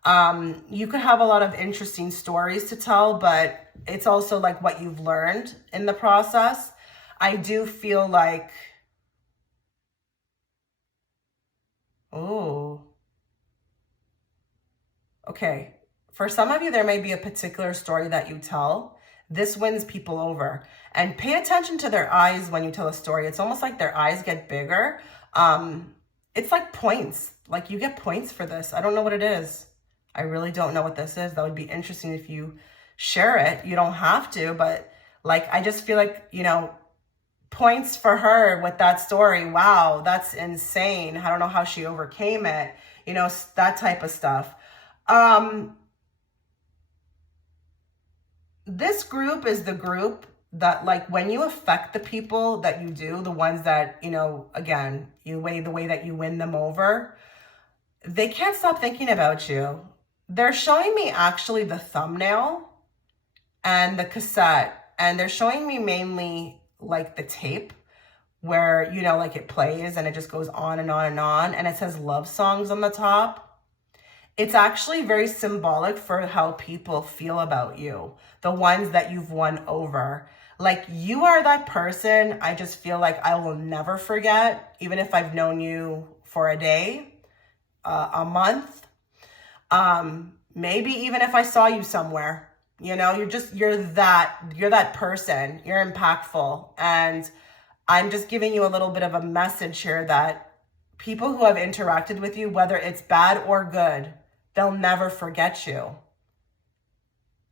You could have a lot of interesting stories to tell, but it's also like what you've learned in the process. I do feel like, oh, okay. For some of you, there may be a particular story that you tell. This wins people over. And pay attention to their eyes when you tell a story. It's almost like their eyes get bigger. It's like points. Like, you get points for this. I don't know what it is. I really don't know what this is. That would be interesting if you share it. You don't have to, but like, I just feel like, you know, points for her with that story. Wow, that's insane. I don't know how she overcame it. You know, that type of stuff. This group is the group that, like, when you affect the people that you do, the ones that, you know, again, the way that you win them over, they can't stop thinking about you. They're showing me actually the thumbnail and the cassette, and they're showing me mainly like the tape where, you know, like it plays and it just goes on and on and on, and it says love songs on the top. It's actually very symbolic for how people feel about you, the ones that you've won over. Like, you are that person I just feel like I will never forget, even if I've known you for a day, a month, maybe even if I saw you somewhere. You know, you're that person. You're impactful. And I'm just giving you a little bit of a message here that people who have interacted with you, whether it's bad or good, they'll never forget you.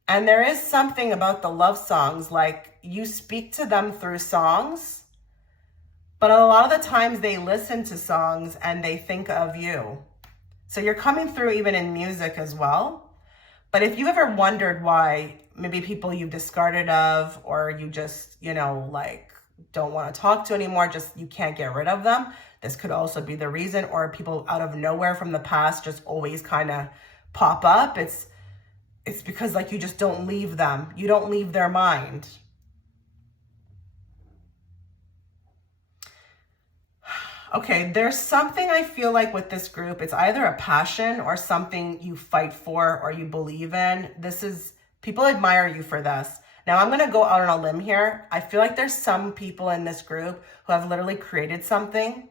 And there is something about the love songs, like, you speak to them through songs, but a lot of the times they listen to songs and they think of you. So you're coming through even in music as well. But if you ever wondered why maybe people you've discarded of, or you just, you know, like, don't want to talk to anymore, just you can't get rid of them, this could also be the reason. Or people out of nowhere from the past just always kind of pop up. It's it's because like you just don't leave them. You don't leave their mind. Okay, there's something I feel like with this group, it's either a passion or something you fight for or you believe in. This is, people admire you for this. Now I'm going to go out on a limb here. I feel like there's some people in this group who have literally created something.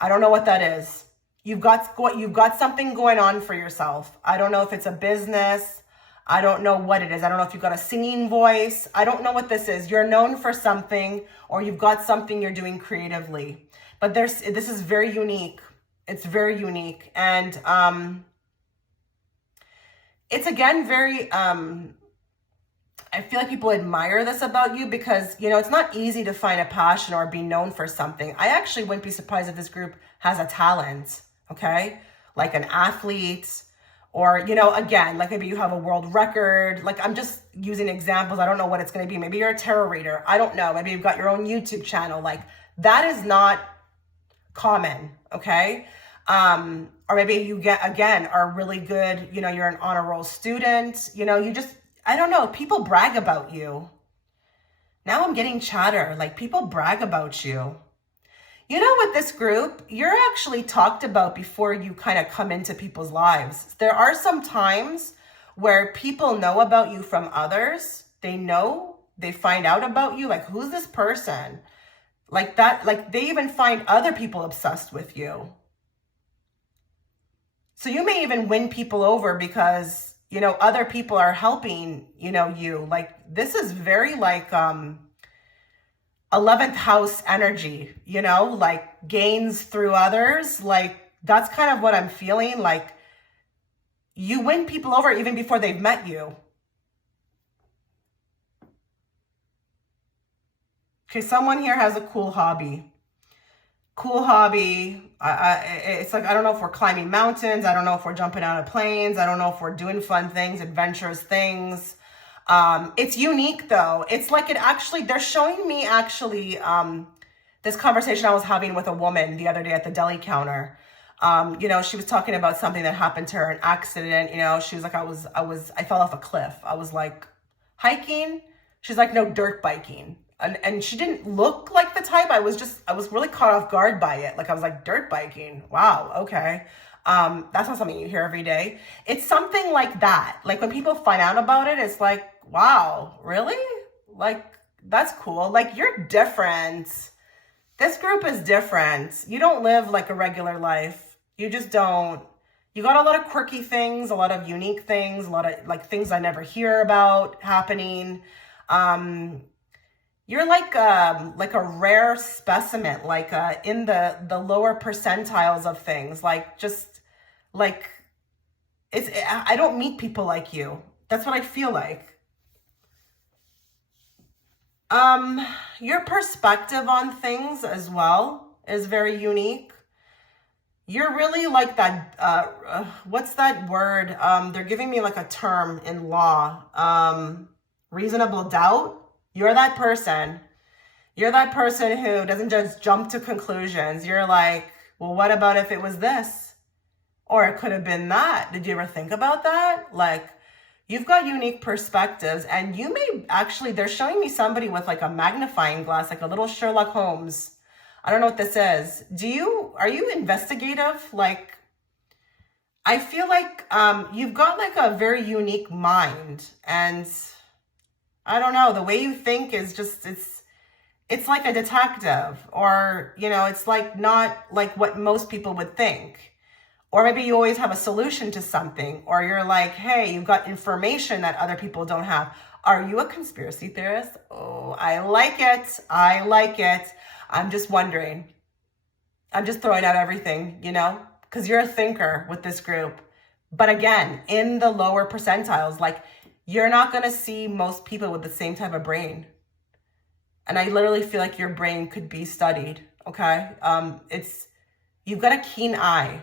I don't know what that is. You've got something going on for yourself. I don't know if it's a business. I don't know what it is. I don't know if you've got a singing voice. I don't know what this is. You're known for something, or you've got something you're doing creatively. But this is very unique. It's very unique. And it's again very, I feel like people admire this about you because, you know, it's not easy to find a passion or be known for something. I actually wouldn't be surprised if this group has a talent, okay? Like an athlete, or, you know, again, like maybe you have a world record. Like I'm just using examples. I don't know what it's going to be. Maybe you're a tarot reader. I don't know. Maybe you've got your own YouTube channel. Like that is not common, okay? Or maybe you are really good, you know, you're an honor roll student, you know, I don't know, people brag about you. Now I'm getting chatter, like people brag about you. You know, with this group, you're actually talked about before you kind of come into people's lives. There are some times where people know about you from others. They find out about you, like, who's this person? Like that, like they even find other people obsessed with you. So you may even win people over because, you know, other people are helping, you know, you. Like this is very like 11th house energy, you know, like gains through others. Like that's kind of what I'm feeling. Like you win people over even before they've met you. Okay, someone here has a cool hobby. Cool hobby. It's like, I don't know if we're climbing mountains. I don't know if we're jumping out of planes. I don't know if we're doing fun things, adventurous things. It's unique though. It's like they're showing me actually, this conversation I was having with a woman the other day at the deli counter. You know, she was talking about something that happened to her, an accident. You know, she was like, I fell off a cliff. I was like, hiking? She's like, no, dirt biking. And she didn't look like the type. I was really caught off guard by it. Like I was like, dirt biking. Wow. Okay. That's not something you hear every day. It's something like that. Like when people find out about it, it's like, wow, really? Like, that's cool. Like you're different. This group is different. You don't live like a regular life. You just don't. You got a lot of quirky things, a lot of unique things, a lot of like things I never hear about happening. You're like a rare specimen, like in the lower percentiles of things. Like just like I don't meet people like you. That's what I feel like. Your perspective on things as well is very unique. You're really like that. What's that word? They're giving me like a term in law. Reasonable doubt. You're that person. You're that person who doesn't just jump to conclusions. You're like, well, what about if it was this? Or it could have been that. Did you ever think about that? Like, you've got unique perspectives, and you may actually, they're showing me somebody with like a magnifying glass, like a little Sherlock Holmes. I don't know what this is. Are you investigative? Like, I feel like you've got like a very unique mind, and I don't know, the way you think is just, it's like a detective, or, you know, it's like not like what most people would think. Or maybe you always have a solution to something, or you're like, hey, you've got information that other people don't have. Are you a conspiracy theorist? Oh, I like it. I like it. I'm just wondering. I'm just throwing out everything, you know, because you're a thinker with this group. But again, in the lower percentiles, like, you're not going to see most people with the same type of brain. And I literally feel like your brain could be studied, okay? You've got a keen eye.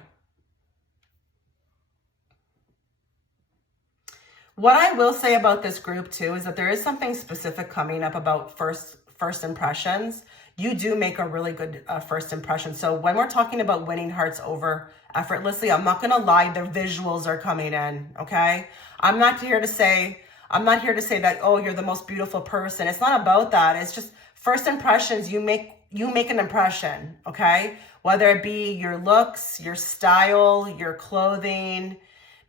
What I will say about this group too is that there is something specific coming up about first first impressions, you do make a really good first impression. So when we're talking about winning hearts over effortlessly, I'm not going to lie, the visuals are coming in, okay? I'm not here to say that, oh, you're the most beautiful person. It's not about that. It's just first impressions. You make an impression, okay? Whether it be your looks, your style, your clothing,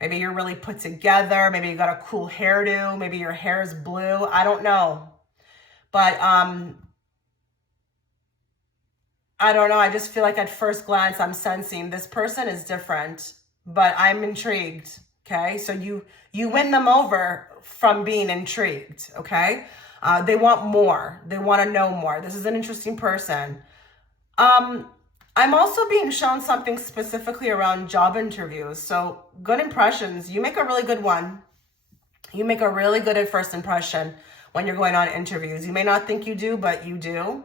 maybe you're really put together, maybe you got a cool hairdo, maybe your hair is blue, I don't know. But I don't know, I just feel like at first glance I'm sensing this person is different, but I'm intrigued, okay? So you win them over from being intrigued, okay? They want more. They want to know more. This is an interesting person. I'm also being shown something specifically around job interviews. So good impressions. You make a really good one. You make a really good at first impression when you're going on interviews. You may not think you do, but you do.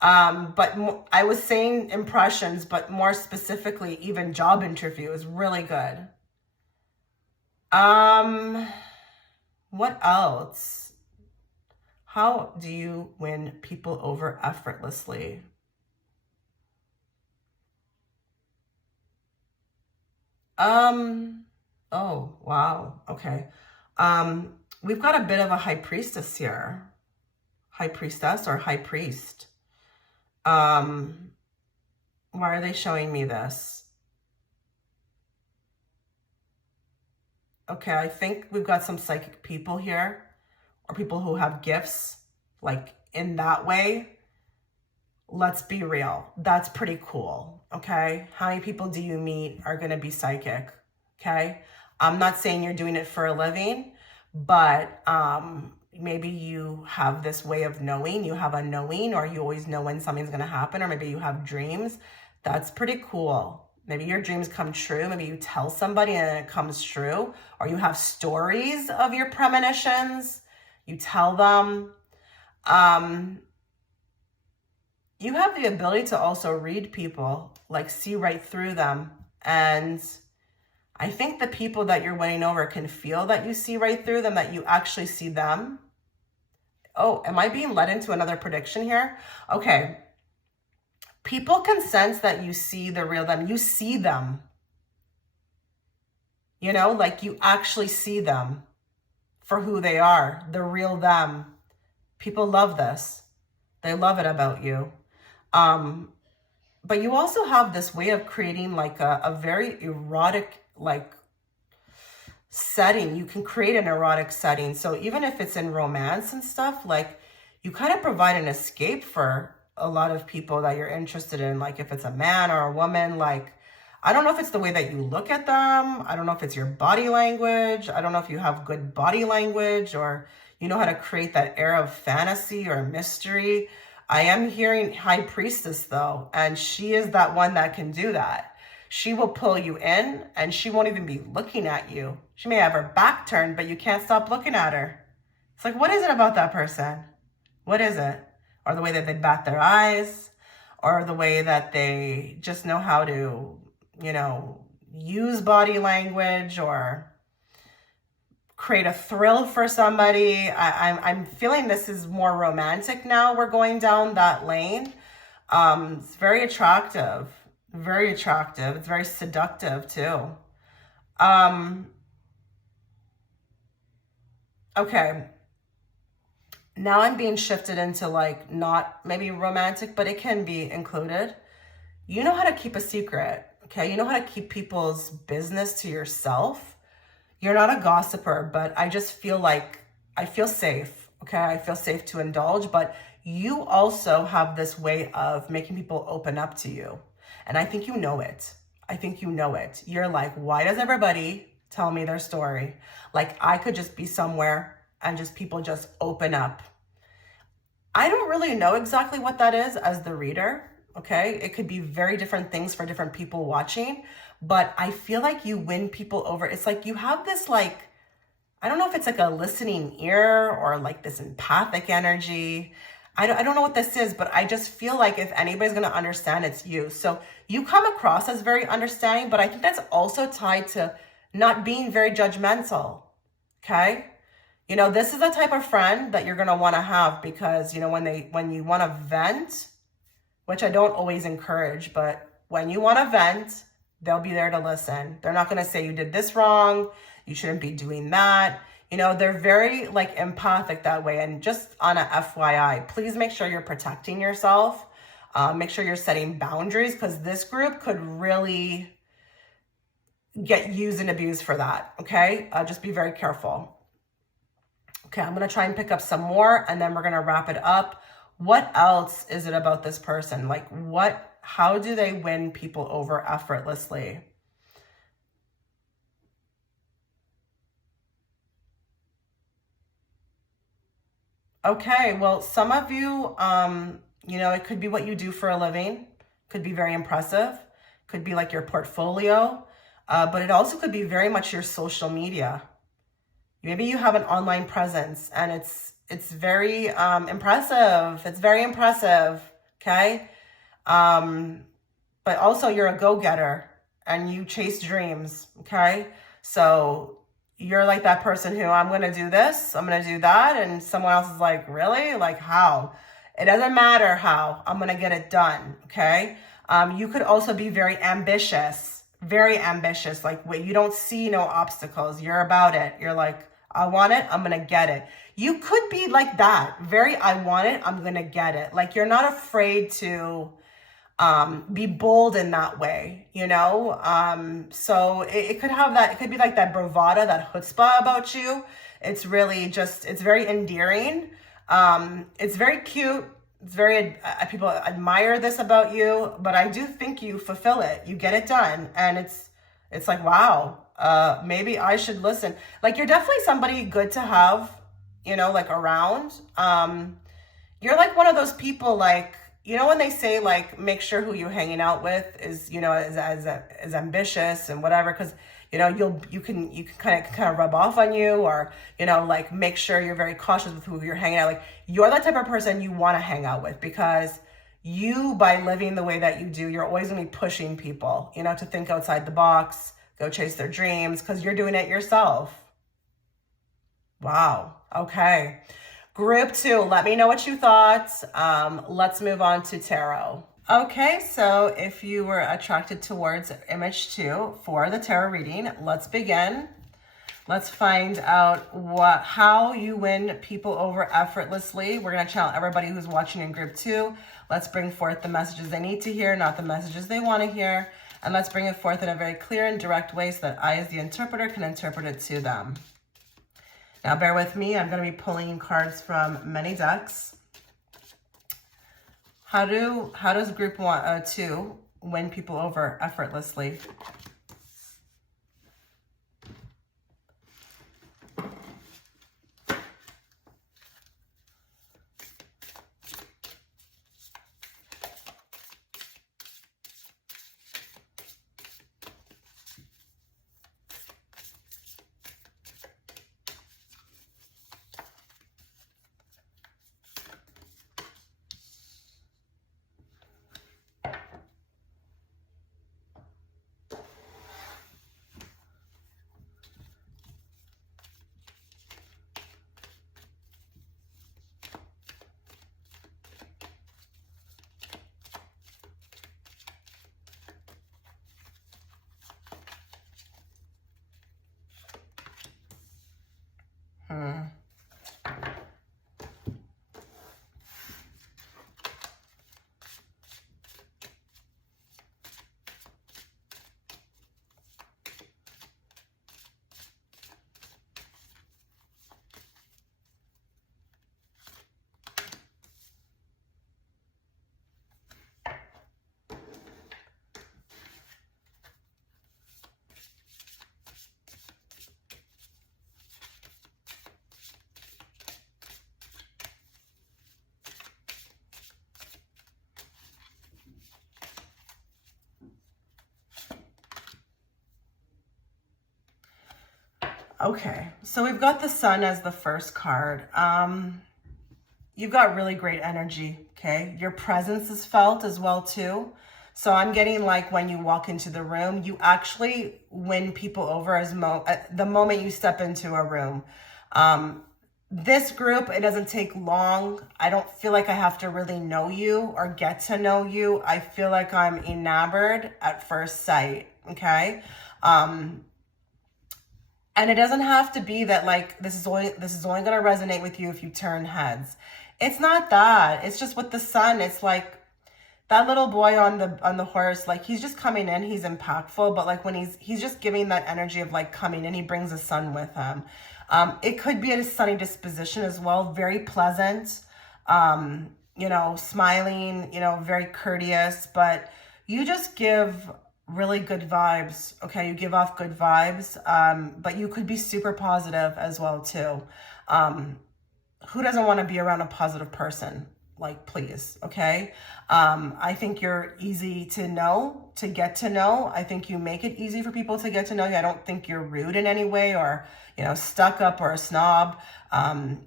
I was saying impressions, but more specifically, even job interview is really good. What else? How do you win people over effortlessly? Oh, wow. Okay. We've got a bit of a high priestess here. High priestess or high priest. Why are they showing me this? Okay, I think we've got some psychic people here, or people who have gifts, like in that way. Let's be real. That's pretty cool, okay? How many people do you meet are going to be psychic, okay? I'm not saying you're doing it for a living, but maybe you have this way of knowing. You have a knowing, or you always know when something's going to happen, or maybe you have dreams. That's pretty cool. Maybe your dreams come true. Maybe you tell somebody and it comes true, or you have stories of your premonitions. You tell them. You have the ability to also read people, like see right through them. And I think the people that you're winning over can feel that you see right through them, that you actually see them. Oh, am I being led into another prediction here? Okay. People can sense that you see the real them. You see them. You know, like you actually see them for who they are, the real them. People love this. They love it about you. But you also have this way of creating like a very erotic, like setting. You can create an erotic setting. So even if it's in romance and stuff, like you kind of provide an escape for a lot of people that you're interested in. Like if it's a man or a woman, like, I don't know if it's the way that you look at them. I don't know if it's your body language. I don't know if you have good body language, or you know how to create that air of fantasy or mystery. I am hearing high priestess though, and she is that one that can do that. She will pull you in and she won't even be looking at you. She may have her back turned, but you can't stop looking at her. It's like, what is it about that person? What is it? Or the way that they bat their eyes, or the way that they just know how to, you know, use body language or create a thrill for somebody. I'm feeling this is more romantic now. We're going down that lane. It's very attractive. Very attractive. It's very seductive too. Okay. Now I'm being shifted into like not maybe romantic, but it can be included. You know how to keep a secret, okay? You know how to keep people's business to yourself. You're not a gossiper, but I just feel like I feel safe, okay? I feel safe to indulge, but you also have this way of making people open up to you. And I think you know it. I think you know it. You're like, why does everybody tell me their story? Like I could just be somewhere and just people just open up. I don't really know exactly what that is as the reader, okay? It could be very different things for different people watching, but I feel like you win people over. It's like you have this like, I don't know if it's like a listening ear or like this empathic energy. I don't know what this is, but I just feel like if anybody's going to understand, it's you. So you come across as very understanding, but I think that's also tied to not being very judgmental, okay? You know, this is the type of friend that you're going to want to have because, you know, when you want to vent, which I don't always encourage, but when you want to vent, they'll be there to listen. They're not going to say you did this wrong. You shouldn't be doing that. You know, they're very like empathic that way. And just on a FYI, please make sure you're protecting yourself. Make sure you're setting boundaries because this group could really get used and abused for that. Okay. Just be very careful. Okay. I'm going to try and pick up some more and then we're going to wrap it up. What else is it about this person? Like how do they win people over effortlessly? Okay, well, some of you, you know, it could be what you do for a living, could be very impressive, could be like your portfolio, but it also could be very much your social media. Maybe you have an online presence and it's very impressive. It's very impressive, okay? But also you're a go-getter and you chase dreams, okay? So you're like that person who I'm going to do this, I'm going to do that. And someone else is like, really? Like how? It doesn't matter how, I'm going to get it done. Okay. You could also be very ambitious. Like wait, you don't see no obstacles. You're about it. You're like, I want it. I'm going to get it. You could be like that. Very, I want it. I'm going to get it. Like you're not afraid to be bold in that way, you know? So it could have that, it could be like that bravado, that chutzpah about you. It's really just, it's very endearing. It's very cute. It's very, people admire this about you, but I do think you fulfill it. You get it done. And it's like, wow, maybe I should listen. Like you're definitely somebody good to have, you know, like around. You're like one of those people like, you know, when they say like, make sure who you're hanging out with is, you know, as ambitious and whatever, because, you know, you can kind of rub off on you or, you know, like make sure you're very cautious with who you're hanging out. Like you're that type of person you want to hang out with because you, by living the way that you do, you're always going to be pushing people, you know, to think outside the box, go chase their dreams because you're doing it yourself. Wow. Okay. Group 2, let me know what you thought. Let's move on to tarot. Okay, so if you were attracted towards image 2 for the tarot reading, let's begin. Let's find out how you win people over effortlessly. We're going to channel everybody who's watching in group 2. Let's bring forth the messages they need to hear, not the messages they want to hear. And let's bring it forth in a very clear and direct way so that I, as the interpreter, can interpret it to them. Now, bear with me. I'm going to be pulling cards from many decks. How does group 2 win people over effortlessly? Okay, so we've got the Sun as the first card. You've got really great energy, okay? Your presence is felt as well too. So I'm getting like when you walk into the room, you actually win people over the moment you step into a room. This group, it doesn't take long. I don't feel like I have to really know you or get to know you. I feel like I'm enamored at first sight, okay? And it doesn't have to be that like this is only going to resonate with you if you turn heads. It's not that. It's just with the sun, it's like that little boy on the horse, like he's just coming in, he's impactful, but like when he's just giving that energy of like coming in, he brings the sun with him. It could be a sunny disposition as well, very pleasant, you know, smiling, you know, very courteous, but you just give really good vibes, okay? You give off good vibes, but you could be super positive as well too. Who doesn't want to be around a positive person? Like, please, okay? I think you're easy to know, to get to know. I think you make it easy for people to get to know you. I don't think you're rude in any way or, you know, stuck up or a snob.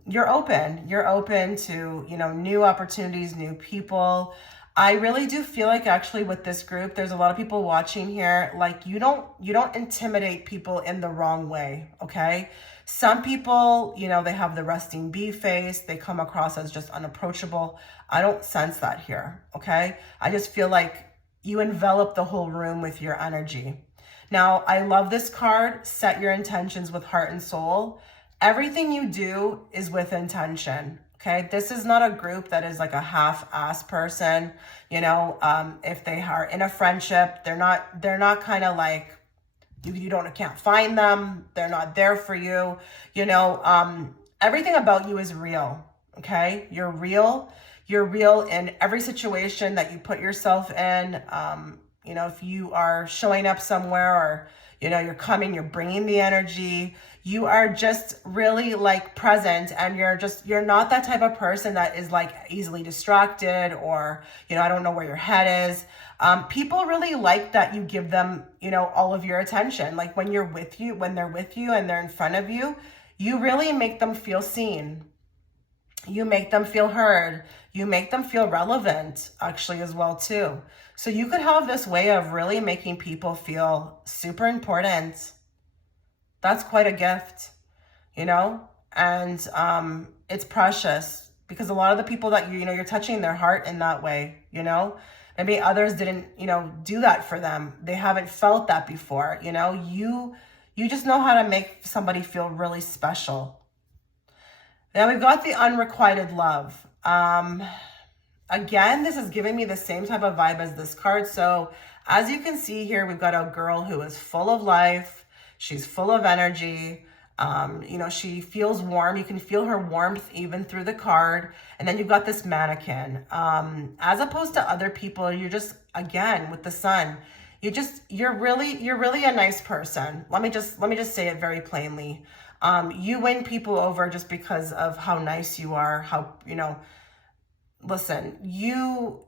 You're open to, you know, new opportunities, new people. I really do feel like actually with this group, there's a lot of people watching here, like you don't intimidate people in the wrong way, okay? Some people, you know, they have the resting bee face. They come across as just unapproachable. I don't sense that here, okay? I just feel like you envelop the whole room with your energy. Now, I love this card, set your intentions with heart and soul. Everything you do is with intention. Okay, this is not a group that is like a half-ass person. You know, if they are in a friendship, they're not kind of like you can't find them. They're not there for you. You know, everything about you is real. Okay, you're real. You're real in every situation that you put yourself in. You know, if you are showing up somewhere or, you know, you're bringing the energy, you are just really like present, and you're not that type of person that is like easily distracted or, you know, I don't know where your head is. People really like that you give them, you know, all of your attention. Like when they're with you and they're in front of you, you really make them feel seen. You make them feel heard. You make them feel relevant actually as well too. So you could have this way of really making people feel super important. That's quite a gift, you know? And it's precious because a lot of the people that you know, you're touching their heart in that way, you know? Maybe others didn't, you know, do that for them. They haven't felt that before, you know? You just know how to make somebody feel really special. Now we've got the unrequited love. Again, this is giving me the same type of vibe as this card. So as you can see here, we've got a girl who is full of life. She's full of energy. You know, she feels warm. You can feel her warmth even through the card. And then you've got this mannequin. As opposed to other people, you're just, again, with the sun, you're really a nice person. Let me just say it very plainly. You win people over just because of how nice you are, how, you know, listen, you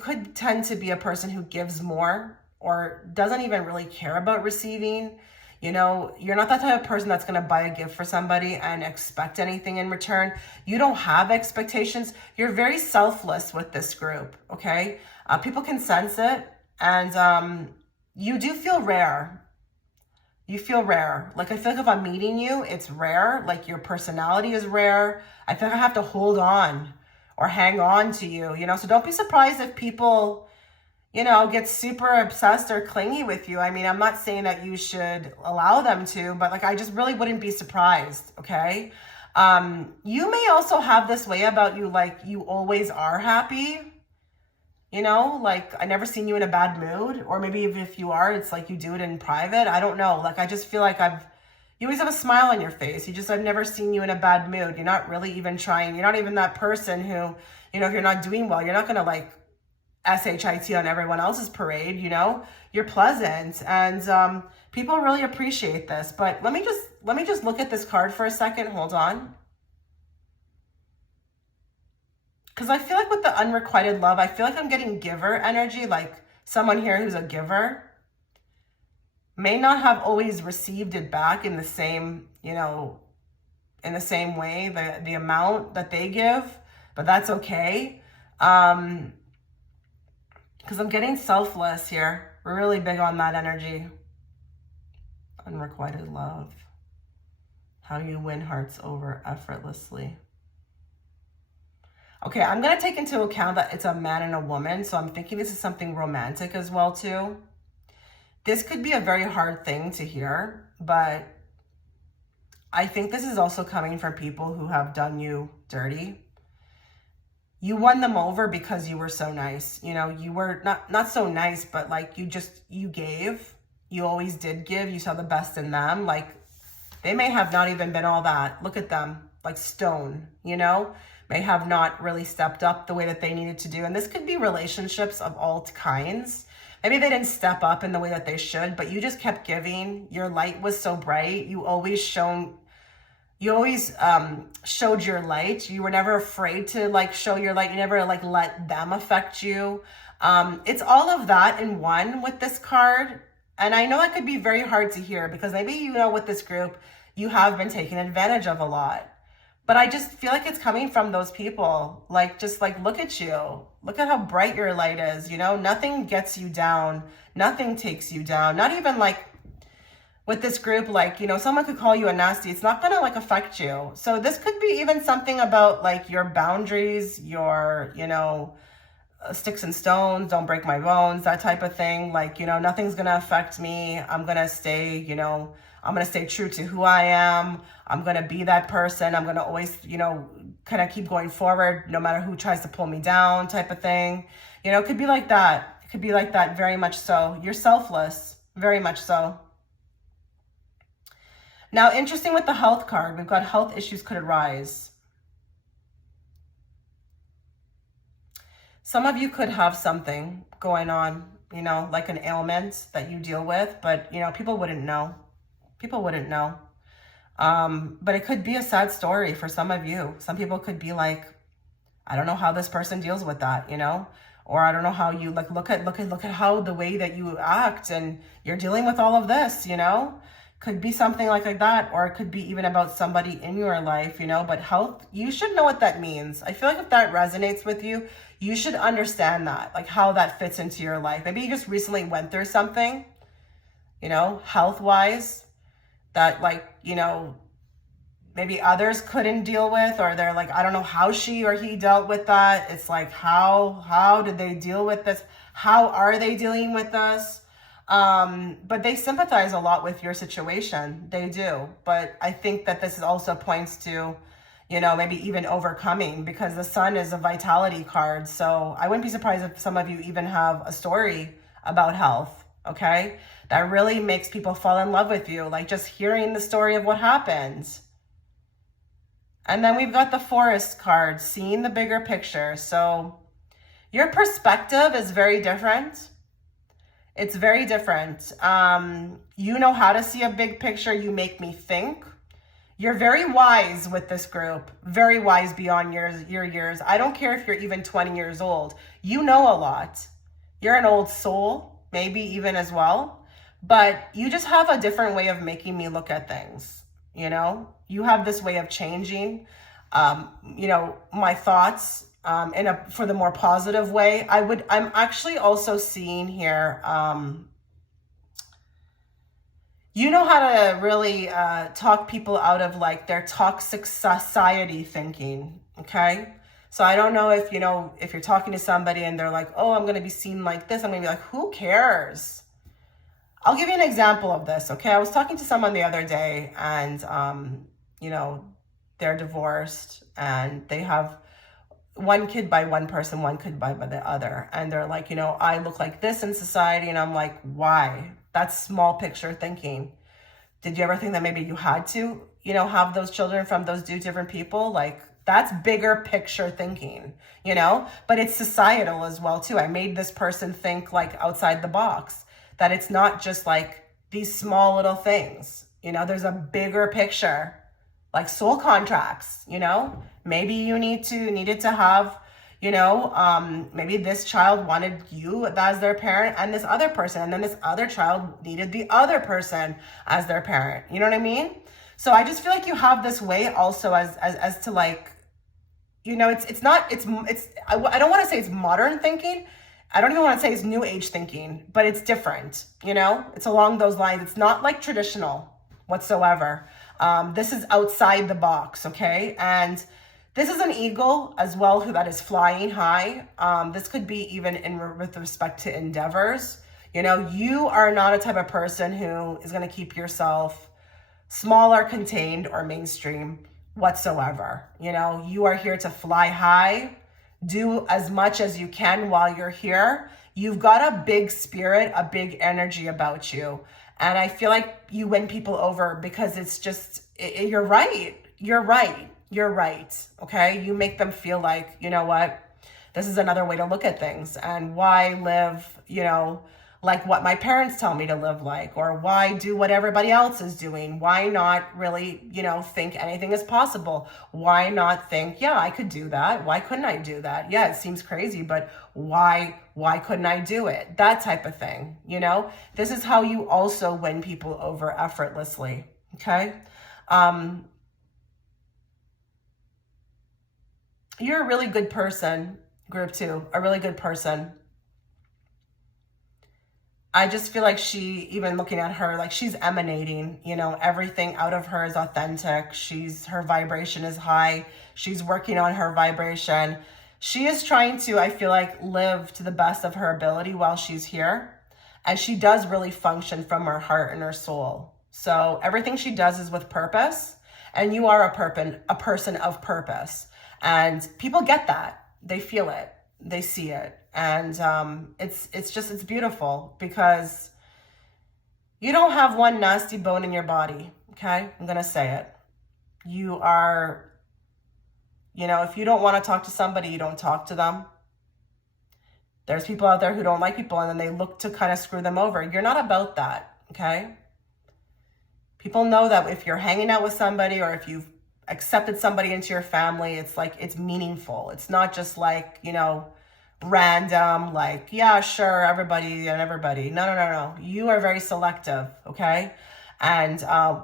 could tend to be a person who gives more or doesn't even really care about receiving. You know, you're not that type of person that's going to buy a gift for somebody and expect anything in return. You don't have expectations. You're very selfless with this group, okay? People can sense it, and you do feel rare. You feel rare. Like, I feel like if I'm meeting you, it's rare. Like, your personality is rare. I feel like I have to hold on or hang on to you, you know? So don't be surprised if people, you know, get super obsessed or clingy with you. I mean, I'm not saying that you should allow them to, but like, I just really wouldn't be surprised, okay? You may also have this way about you, like you always are happy, you know, like I never seen you in a bad mood, or maybe even if you are, it's like you do it in private. I don't know. Like, I just feel like you always have a smile on your face. I've never seen you in a bad mood. You're not really even trying. You're not even that person who, you know, if you're not doing well, you're not going to like SHIT on everyone else's parade, you know? You're pleasant, and people really appreciate this. But let me just look at this card for a second. Hold on. Because I feel like with the unrequited love, I feel like I'm getting giver energy, like someone here who's a giver may not have always received it back in the same, you know, in the same way, the amount that they give, but that's okay. Because I'm getting selfless here. We're really big on that energy. Unrequited love. How you win hearts over effortlessly. Okay, I'm going to take into account that it's a man and a woman, so I'm thinking this is something romantic as well, too. This could be a very hard thing to hear, but I think this is also coming from people who have done you dirty. You won them over because you were so nice. You know, you were not so nice, but like you gave. You always did give. You saw the best in them. Like, they may have not even been all that. Look at them, like stone, you know? May have not really stepped up the way that they needed to do. And this could be relationships of all kinds. Maybe they didn't step up in the way that they should, but you just kept giving. Your light was so bright. You always showed your light. You were never afraid to like show your light. You never like let them affect you. It's all of that in one with this card. And I know that could be very hard to hear because maybe, you know, with this group, you have been taken advantage of a lot. But I just feel like it's coming from those people. Like, just like, look at you. Look at how bright your light is, you know? Nothing gets you down. Nothing takes you down. Not even like with this group, like, you know, someone could call you a nasty. It's not going to like affect you. So this could be even something about like your boundaries, your, you know, sticks and stones, don't break my bones, that type of thing. Like, you know, nothing's going to affect me. I'm going to stay, you know, I'm going to stay true to who I am. I'm going to be that person. I'm going to always, you know, kind of keep going forward no matter who tries to pull me down type of thing. You know, it could be like that. It could be like that, very much so. You're selfless, very much so. Now, interesting with the health card, we've got health issues could arise. Some of you could have something going on, you know, like an ailment that you deal with, but, you know, people wouldn't know. People wouldn't know. But it could be a sad story for some of you. Some people could be like, I don't know how this person deals with that, you know, or I don't know how you like, look at how the way that you act and you're dealing with all of this, you know, could be something like that. Or it could be even about somebody in your life, you know, but health, you should know what that means. I feel like if that resonates with you, you should understand that, like how that fits into your life. Maybe you just recently went through something, you know, health wise, that like, you know, maybe others couldn't deal with, or they're like, I don't know how she or he dealt with that. It's like, how did they deal with this? How are they dealing with this? But they sympathize a lot with your situation. They do. But I think that this also points to, you know, maybe even overcoming, because the sun is a vitality card. So I wouldn't be surprised if some of you even have a story about health. Okay. That really makes people fall in love with you. Like just hearing the story of what happened. And then we've got the forest card, seeing the bigger picture. So your perspective is very different. It's very different. You know how to see a big picture. You make me think. You're very wise with this group, very wise beyond your years. I don't care if you're even 20 years old. You know a lot. You're an old soul, maybe even as well. But you just have a different way of making me look at things. You know, you have this way of changing, you know, my thoughts for the more positive way. I'm actually also seeing here, you know how to really talk people out of like their toxic society thinking. Okay. So I don't know if, you know, if you're talking to somebody and they're like, oh, I'm going to be seen like this. I'm going to be like, who cares? I'll give you an example of this, okay? I was talking to someone the other day and, you know, they're divorced and they have one kid by one person, one kid by the other. And they're like, you know, I look like this in society. And I'm like, why? That's small picture thinking. Did you ever think that maybe you had to, you know, have those children from those two different people? Like, that's bigger picture thinking, you know? But it's societal as well, too. I made this person think like outside the box. That it's not just like these small little things, you know, there's a bigger picture, like soul contracts, you know, maybe you needed to have, you know, maybe this child wanted you as their parent and this other person, and then this other child needed the other person as their parent. You know what I mean? So I just feel like you have this way also as to like, you know, I don't want to say it's modern thinking. I don't even want to say it's new age thinking, but it's different, you know? It's along those lines. It's not like traditional whatsoever. This is outside the box, okay? And this is an eagle as well that is flying high. This could be even with respect to endeavors. You know, you are not a type of person who is going to keep yourself small or contained or mainstream whatsoever. You know, you are here to fly high, do as much as you can while you're here. You've got a big spirit, a big energy about you. And I feel like you win people over because it's just, you're right. You're right. You're right. Okay. You make them feel like, you know what, this is another way to look at things. And why live, you know, like what my parents tell me to live like, or why do what everybody else is doing? Why not really, you know, think anything is possible? Why not think, yeah, I could do that. Why couldn't I do that? Yeah, it seems crazy, but why couldn't I do it? That type of thing, you know? This is how you also win people over effortlessly, okay? You're a really good person, group 2, a really good person. I just feel like even looking at her, like she's emanating, you know, everything out of her is authentic. Her vibration is high. She's working on her vibration. She is trying to, I feel like, live to the best of her ability while she's here. And she does really function from her heart and her soul. So everything she does is with purpose. And you are a person of purpose. And people get that. They feel it. They see it. And it's beautiful because you don't have one nasty bone in your body, okay? I'm going to say it. You are, you know, if you don't want to talk to somebody, you don't talk to them. There's people out there who don't like people and then they look to kind of screw them over. You're not about that, okay? People know that if you're hanging out with somebody or if you've accepted somebody into your family, it's like, it's meaningful. It's not just like, you know, random, like, yeah, sure, everybody and everybody. No. You are very selective, okay? And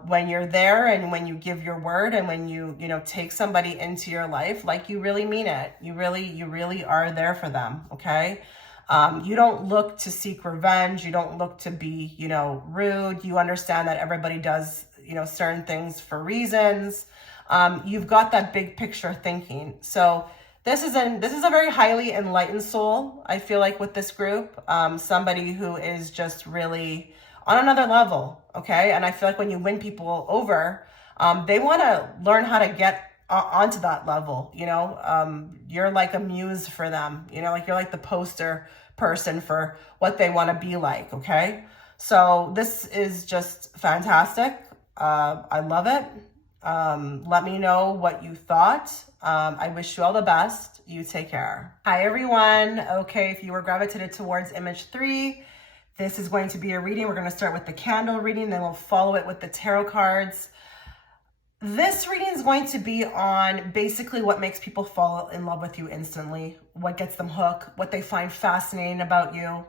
when you're there and when you give your word and when you know, take somebody into your life, like you really mean it. You really are there for them, okay? You don't look to seek revenge. You don't look to be, you know, rude. You understand that everybody does, you know, certain things for reasons. You've got that big picture thinking. So this is a very highly enlightened soul, I feel like, with this group. Somebody who is just really on another level, okay? And I feel like when you win people over, they want to learn how to get onto that level, you know? You're like a muse for them, you know? Like you're like the poster person for what they want to be like, okay? So this is just fantastic. I love it. Let me know what you thought. I wish you all the best. You take care. Hi, everyone. Okay, if you were gravitated towards image 3, this is going to be a reading. We're going to start with the candle reading, then we'll follow it with the tarot cards. This reading is going to be on basically what makes people fall in love with you instantly, what gets them hooked, what they find fascinating about you.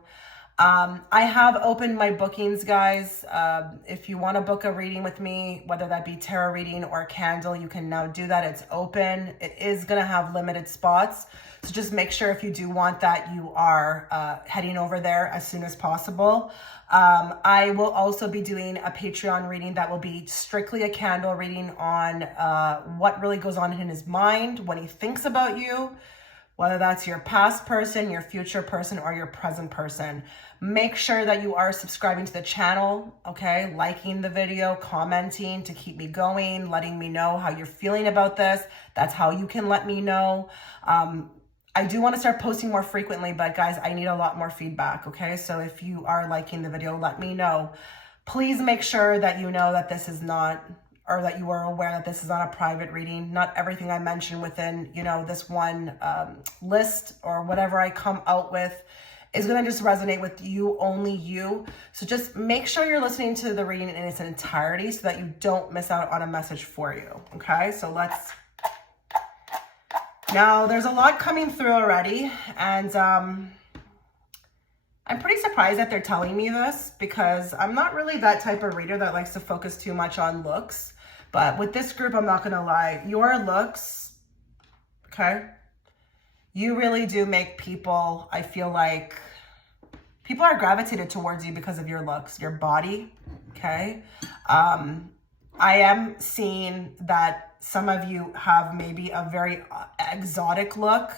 I have opened my bookings, guys. If you want to book a reading with me, whether that be tarot reading or candle, you can now do that. It's open. It is going to have limited spots. So just make sure if you do want that, you are heading over there as soon as possible. I will also be doing a Patreon reading that will be strictly a candle reading on what really goes on in his mind when he thinks about you, whether that's your past person, your future person, or your present person. Make sure that you are subscribing to the channel, okay? Liking the video, commenting to keep me going, letting me know how you're feeling about this. That's how you can let me know. I do want to start posting more frequently, but guys, I need a lot more feedback, okay? So if you are liking the video, let me know. Please make sure that you know that this is not, or that you are aware that this is not a private reading. Not everything I mention within, you know, this one list or whatever I come out with is going to just resonate with you, only you. So just make sure you're listening to the reading in its entirety so that you don't miss out on a message for you, okay? So let's... Now, there's a lot coming through already, and I'm pretty surprised that they're telling me this because I'm not really that type of reader that likes to focus too much on looks. But with this group, I'm not going to lie, your looks, okay, you really do make people, I feel like, people are gravitated towards you because of your looks, your body, okay? I am seeing that some of you have maybe a very exotic look.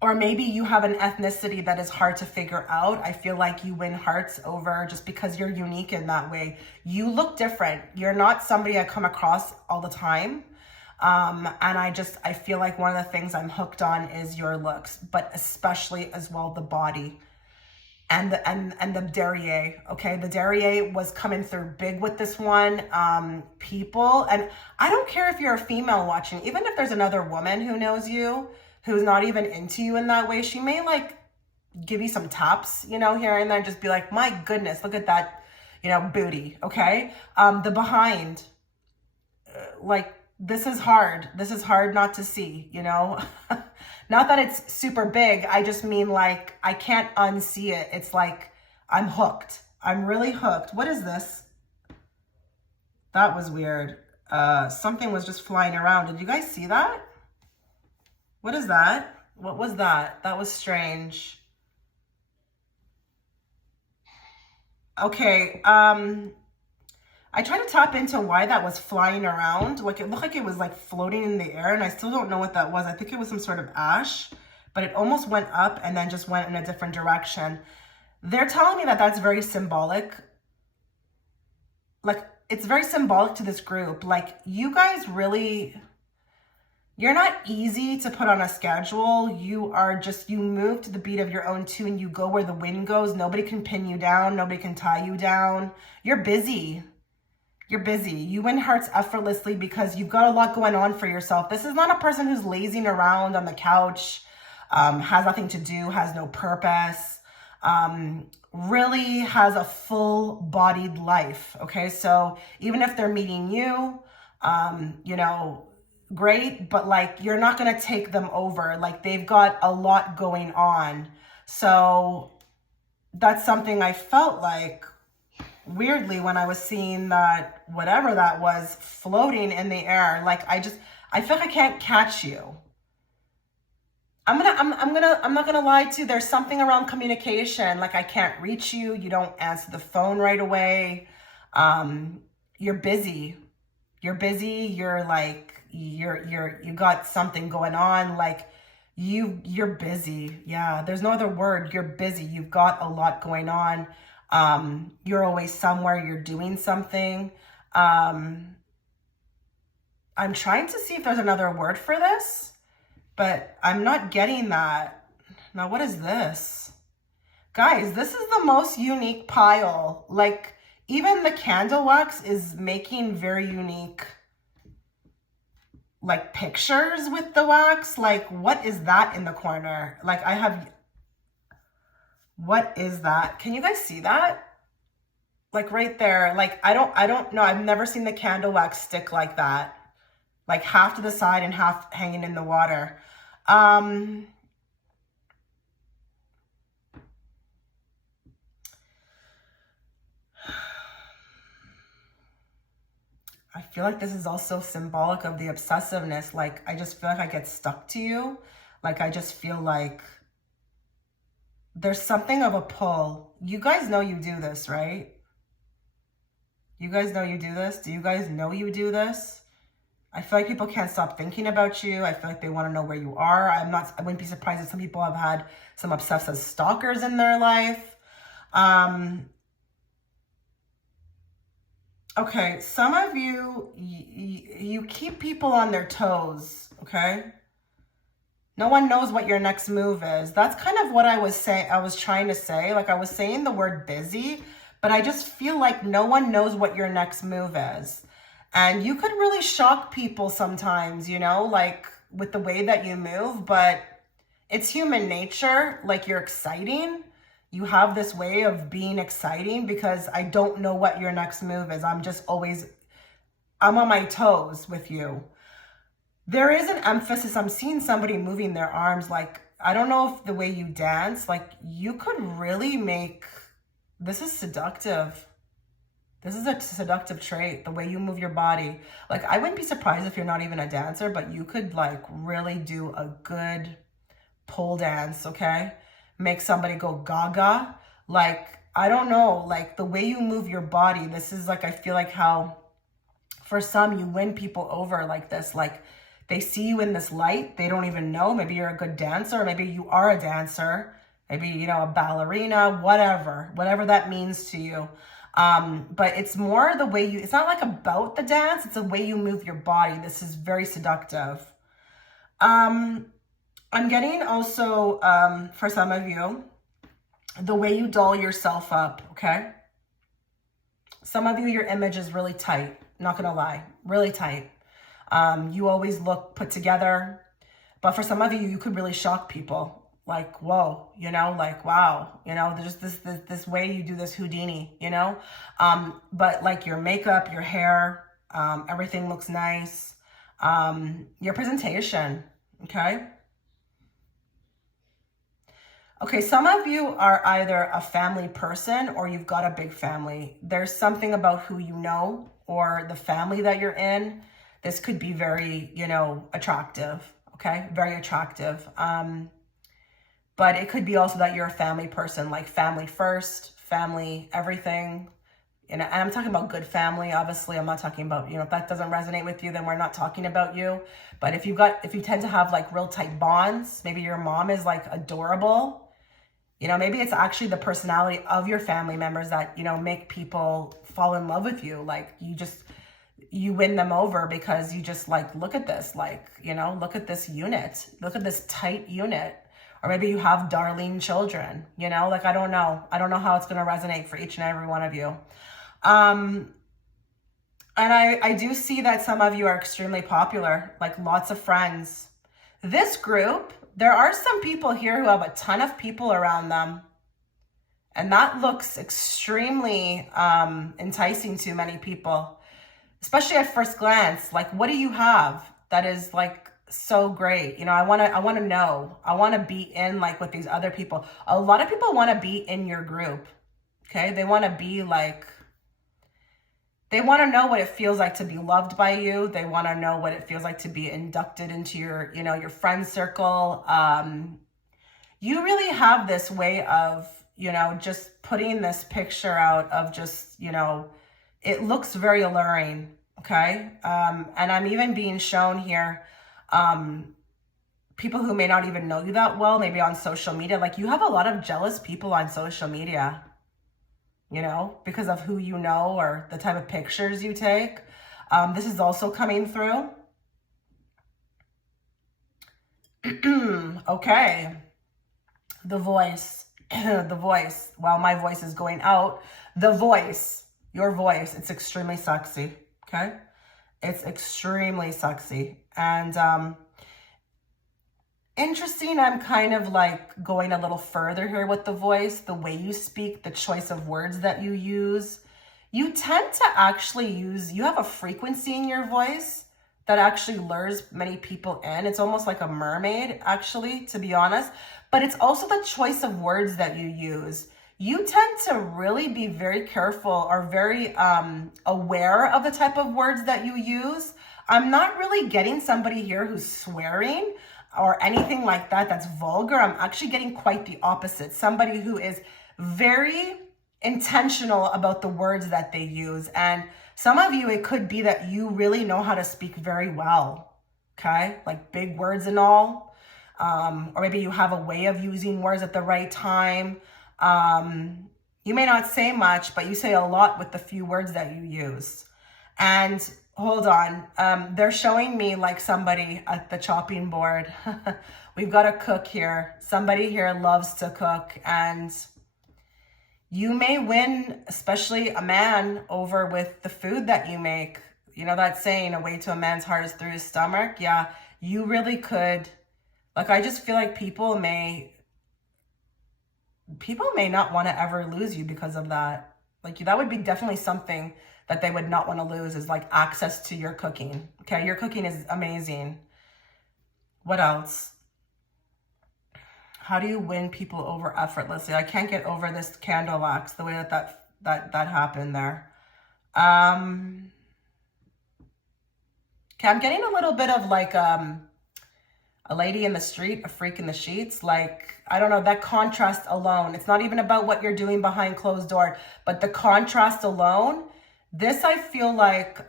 Or maybe you have an ethnicity that is hard to figure out. I feel like you win hearts over just because you're unique in that way. You look different. You're not somebody I come across all the time. And I feel like one of the things I'm hooked on is your looks, but especially as well the body and the derriere. Okay, the derriere was coming through big with this one. People, and I don't care if you're a female watching, even if there's another woman who knows you, who's not even into you in that way, she may like give you some taps, you know, here and there, just be like, my goodness, look at that, you know, booty. Okay, the behind, like, this is hard. This is hard not to see, you know. Not that it's super big. I just mean like I can't unsee it. It's like I'm hooked. I'm really hooked. What is this? That was weird. Something was just flying around. Did you guys see that? What is that? What was that? That was strange. Okay. I tried to tap into why that was flying around. Like, it looked like it was like floating in the air, and I still don't know what that was. I think it was some sort of ash, but it almost went up and then just went in a different direction. They're telling me that that's very symbolic. Like, it's very symbolic to this group. Like, you guys really, you're not easy to put on a schedule. You are just, you move to the beat of your own tune. You go where the wind goes. Nobody can pin you down. Nobody can tie you down. You're busy. You're busy. You win hearts effortlessly because you've got a lot going on for yourself. This is not a person who's lazing around on the couch, has nothing to do, has no purpose, really has a full-bodied life, okay? So even if they're meeting you, you know, great, but like you're not going to take them over. Like, they've got a lot going on. So that's something I felt like weirdly when I was seeing that, whatever that was floating in the air. Like, I feel like I can't catch you. I'm not gonna lie to you. There's something around communication. Like, I can't reach you. You don't answer the phone right away. You're busy. You're busy. You're like, you got something going on. Like, you're busy. Yeah, there's no other word. You're busy. You've got a lot going on. You're always somewhere, you're doing something. I'm trying to see if there's another word for this, but I'm not getting that. Now, what is this? Guys, this is the most unique pile. Like, even the candle wax is making very unique, like, pictures with the wax. Like, what is that in the corner? Like, what is that? Can you guys see that? Like, right there. Like, I don't know. I've never seen the candle wax stick like that. Like, half to the side and half hanging in the water. I feel like this is also symbolic of the obsessiveness. Like, I just feel like I get stuck to you. Like, I just feel like there's something of a pull. You guys know you do this, right? You guys know you do this? Do you guys know you do this? I feel like people can't stop thinking about you. I feel like they want to know where you are. I wouldn't be surprised if some people have had some obsessive stalkers in their life. Okay, some of you, you keep people on their toes, okay? No one knows what your next move is. That's kind of what I was trying to say. Like, I was saying the word busy, but I just feel like no one knows what your next move is. And you could really shock people sometimes, you know, like with the way that you move, but it's human nature. Like, you're exciting. You have this way of being exciting because I don't know what your next move is. I'm on my toes with you. There is an emphasis. I'm seeing somebody moving their arms. Like, I don't know if the way you dance, like, you could really make, this is seductive. This is a seductive trait, the way you move your body. Like, I wouldn't be surprised if you're not even a dancer, but you could like really do a good pole dance, okay? Make somebody go gaga. Like, I don't know, like the way you move your body, this is like, I feel like how for some you win people over like this, like they see you in this light, they don't even know, maybe you're a good dancer, or maybe you are a dancer, maybe, you know, a ballerina, whatever that means to you. But it's more the way you, it's not like about the dance, it's the way you move your body. This is very seductive. I'm getting also, for some of you, the way you doll yourself up, okay? Some of you, your image is really tight, not gonna lie, really tight. You always look put together, but for some of you, you could really shock people. Like, whoa, you know, like, wow, you know, there's this way you do this Houdini, you know? But like your makeup, your hair, everything looks nice. Your presentation, okay? Okay, some of you are either a family person or you've got a big family. There's something about who you know or the family that you're in. This could be very, you know, attractive, okay? Very attractive. But it could be also that you're a family person, like family first, family everything. And I'm talking about good family, obviously. I'm not talking about, you know, if that doesn't resonate with you, then we're not talking about you. But if you tend to have like real tight bonds, maybe your mom is like adorable. You know, maybe it's actually the personality of your family members that, you know, make people fall in love with you. Like you win them over because you just like, look at this, like, you know, look at this unit, look at this tight unit. Or maybe you have darling children, you know, like, I don't know how it's going to resonate for each and every one of you. And I do see that some of you are extremely popular, like lots of friends. This group, there are some people here who have a ton of people around them. And that looks extremely enticing to many people, especially at first glance. Like, what do you have that is like so great? You know, I want to know. I want to be in like with these other people. A lot of people want to be in your group. Okay? They want to be like, they want to know what it feels like to be loved by you. They want to know what it feels like to be inducted into your, you know, your friend circle. You really have this way of, you know, just putting this picture out of just, you know, it looks very alluring. Okay. And I'm even being shown here, people who may not even know you that well, maybe on social media, like you have a lot of jealous people on social media. You know, because of who you know or the type of pictures you take. This is also coming through. Okay. The voice. The voice. While my voice is going out, the voice, your voice, it's extremely sexy. Okay? It's extremely sexy. And interesting, I'm kind of like going a little further here with the voice, the way you speak, the choice of words that you use. You tend to actually you have a frequency in your voice that actually lures many people in. It's almost like a mermaid, actually, to be honest. But it's also the choice of words that you use. You tend to really be very careful or very aware of the type of words that you use. I'm not really getting somebody here who's swearing or anything like that that's vulgar. I'm actually getting quite the opposite. Somebody who is very intentional about the words that they use. And some of you, it could be that you really know how to speak very well, okay? Like big words and all. Or maybe you have a way of using words at the right time. You may not say much, but you say a lot with the few words that you use. And hold on, they're showing me like somebody at the chopping board. We've got a cook here. Somebody here loves to cook, and you may win, especially a man, over with the food that you make. You know that saying, a way to a man's heart is through his stomach? Yeah, you really could. Like, I just feel like people may not want to ever lose you because of that. Like, that would be definitely something that they would not want to lose, is like access to your cooking. Okay, your cooking is amazing. What else? How do you win people over effortlessly? I can't get over this candle wax, the way that happened there. Okay, I'm getting a little bit of like a lady in the street, a freak in the sheets. Like, I don't know, that contrast alone. It's not even about what you're doing behind closed door, but the contrast alone. This, I feel like,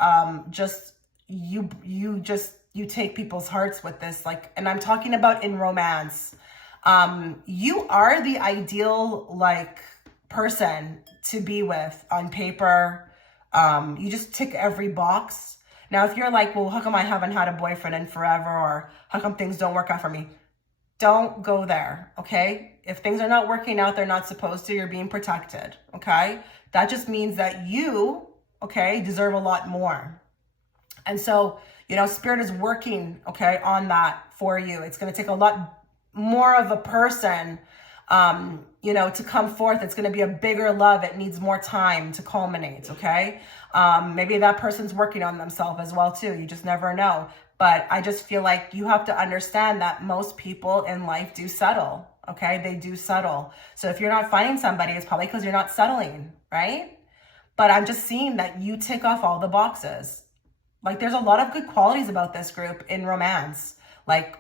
just you take people's hearts with this. Like, and I'm talking about in romance. You are the ideal, like, person to be with on paper. You just tick every box. Now, if you're like, well, how come I haven't had a boyfriend in forever? Or how come things don't work out for me? Don't go there, okay? If things are not working out, they're not supposed to, you're being protected, okay? That just means that you, okay, deserve a lot more. And so, you know, Spirit is working, okay, on that for you. It's going to take a lot more of a person, you know, to come forth. It's going to be a bigger love. It needs more time to culminate, okay? Maybe that person's working on themselves as well too. You just never know. But I just feel like you have to understand that most people in life do settle, okay? They do settle. So if you're not finding somebody, it's probably because you're not settling, right? But I'm just seeing that you tick off all the boxes. Like, there's a lot of good qualities about this group in romance. Like,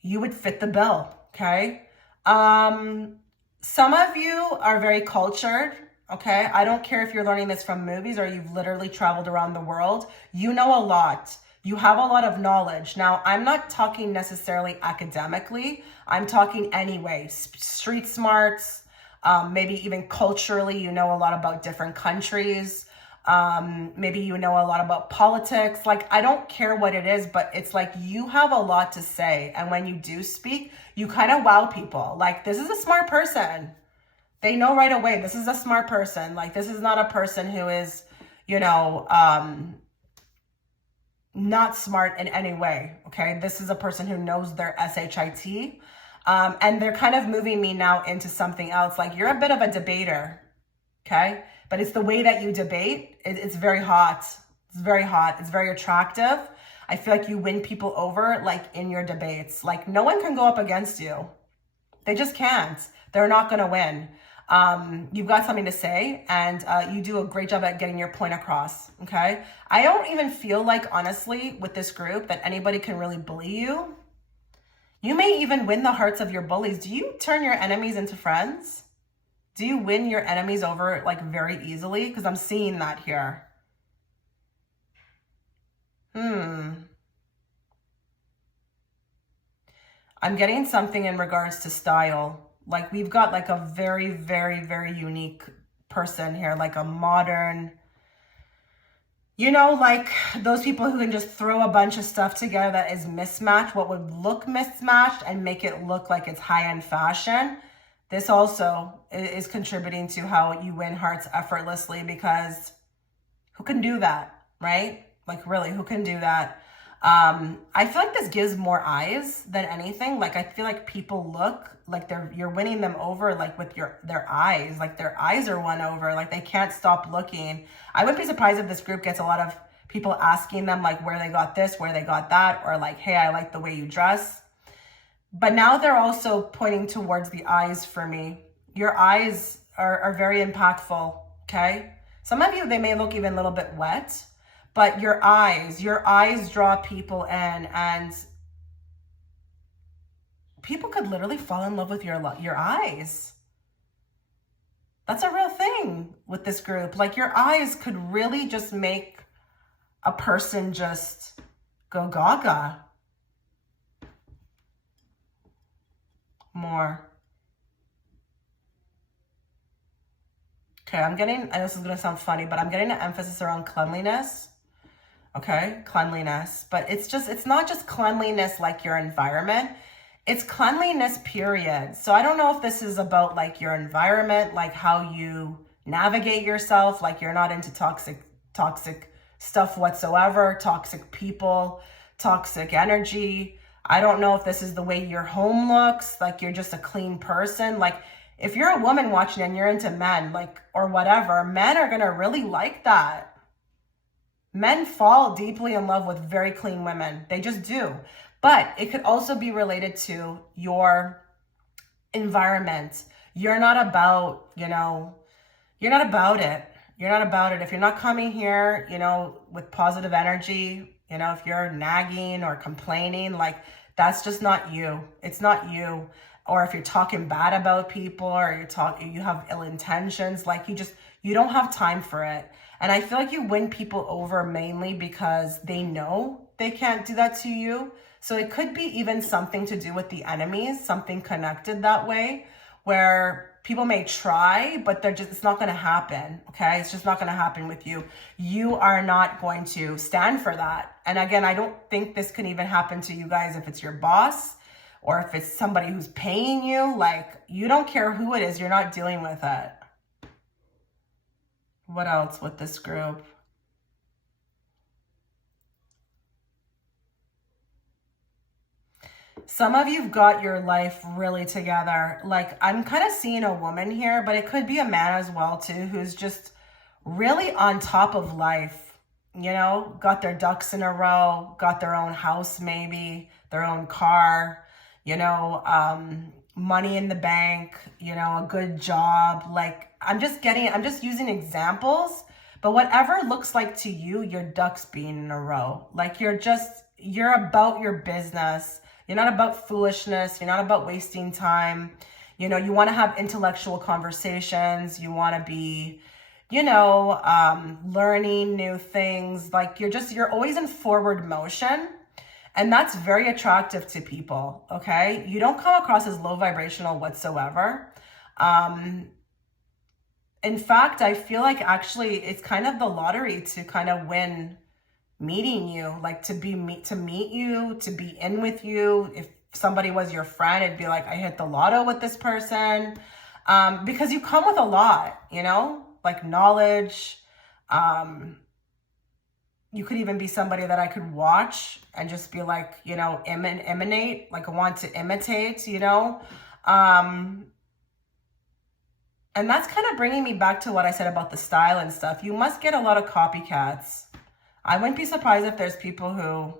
you would fit the bill, okay? Some of you are very cultured, okay? I don't care if you're learning this from movies or you've literally traveled around the world. You know a lot. You have a lot of knowledge. Now, I'm not talking necessarily academically. I'm talking anyway. Street smarts, maybe even culturally, you know a lot about different countries. Maybe you know a lot about politics. Like, I don't care what it is, but it's like you have a lot to say. And when you do speak, you kind of wow people. Like, this is a smart person. They know right away, this is a smart person. Like, this is not a person who is, you know, not smart in any way, okay? This is a person who knows their SHIT. And they're kind of moving me now into something else. Like, you're a bit of a debater, okay? But it's the way that you debate. It's very hot. It's very hot. It's very attractive. I feel like you win people over, like, in your debates. Like, no one can go up against you. They just can't. They're not going to win. You've got something to say, and you do a great job at getting your point across, okay? I don't even feel like, honestly, with this group, that anybody can really bully you. You may even win the hearts of your bullies. Do you turn your enemies into friends? Do you win your enemies over, like, very easily? Because I'm seeing that here. I'm getting something in regards to style. Like, we've got, like, a very, very, very unique person here. Like, a modern, you know, like those people who can just throw a bunch of stuff together that is mismatched, what would look mismatched, and make it look like it's high-end fashion. This also is contributing to how you win hearts effortlessly, because who can do that, right? Like, really, who can do that? I feel like this gives more eyes than anything. Like, I feel like people look like you're winning them over, like, with their eyes. Like, their eyes are won over. Like, they can't stop looking. I wouldn't be surprised if this group gets a lot of people asking them, like, where they got this, where they got that, or like, hey, I like the way you dress. But now they're also pointing towards the eyes for me. Your eyes are very impactful, okay? Some of you, they may look even a little bit wet, but your eyes draw people in, and people could literally fall in love with your eyes. That's a real thing with this group. Like, your eyes could really just make a person just go gaga. More. Okay, I'm getting, and this is going to sound funny, but I'm getting an emphasis around cleanliness. Okay, cleanliness. But it's not just cleanliness like your environment. It's cleanliness, period. So I don't know if this is about, like, your environment, like how you navigate yourself, like you're not into toxic stuff whatsoever, toxic people, toxic energy. I don't know if this is the way your home looks, like you're just a clean person. Like, if you're a woman watching and you're into men, like, or whatever, men are going to really like that. Men fall deeply in love with very clean women. They just do. But it could also be related to your environment. You're not about, you know, you're not about it. You're not about it. If you're not coming here, you know, with positive energy, You know, if you're nagging or complaining, like, that's just not you. It's not you. Or if you're talking bad about people, or you have ill intentions, like, you don't have time for it. And I feel like you win people over mainly because they know they can't do that to you. So it could be even something to do with the enemies, something connected that way, where people may try, but it's not going to happen. Okay. It's just not going to happen with you. You are not going to stand for that. And again, I don't think this can even happen to you guys if it's your boss or if it's somebody who's paying you. Like, you don't care who it is. You're not dealing with it. What else with this group? Some of you've got your life really together. Like, I'm kind of seeing a woman here, but it could be a man as well too, who's just really on top of life, you know, got their ducks in a row, got their own house, maybe their own car, you know, money in the bank, you know, a good job. Like, I'm just using examples, but whatever it looks like to you, your ducks being in a row. Like, you're about your business. You're not about foolishness. You're not about wasting time. You know, you want to have intellectual conversations. You want to be, you know, learning new things. Like, you're always in forward motion. And that's very attractive to people, okay? You don't come across as low vibrational whatsoever. In fact, I feel like actually it's kind of the lottery to kind of win meeting you, like to meet you, to be in with you. If somebody was your friend, it'd be like, I hit the lotto with this person, because you come with a lot, you know, like knowledge. You could even be somebody that I could watch and just be like, you know, emanate, like I want to imitate, you know. And that's kind of bringing me back to what I said about the style and stuff. You must get a lot of copycats. I wouldn't be surprised if there's people who,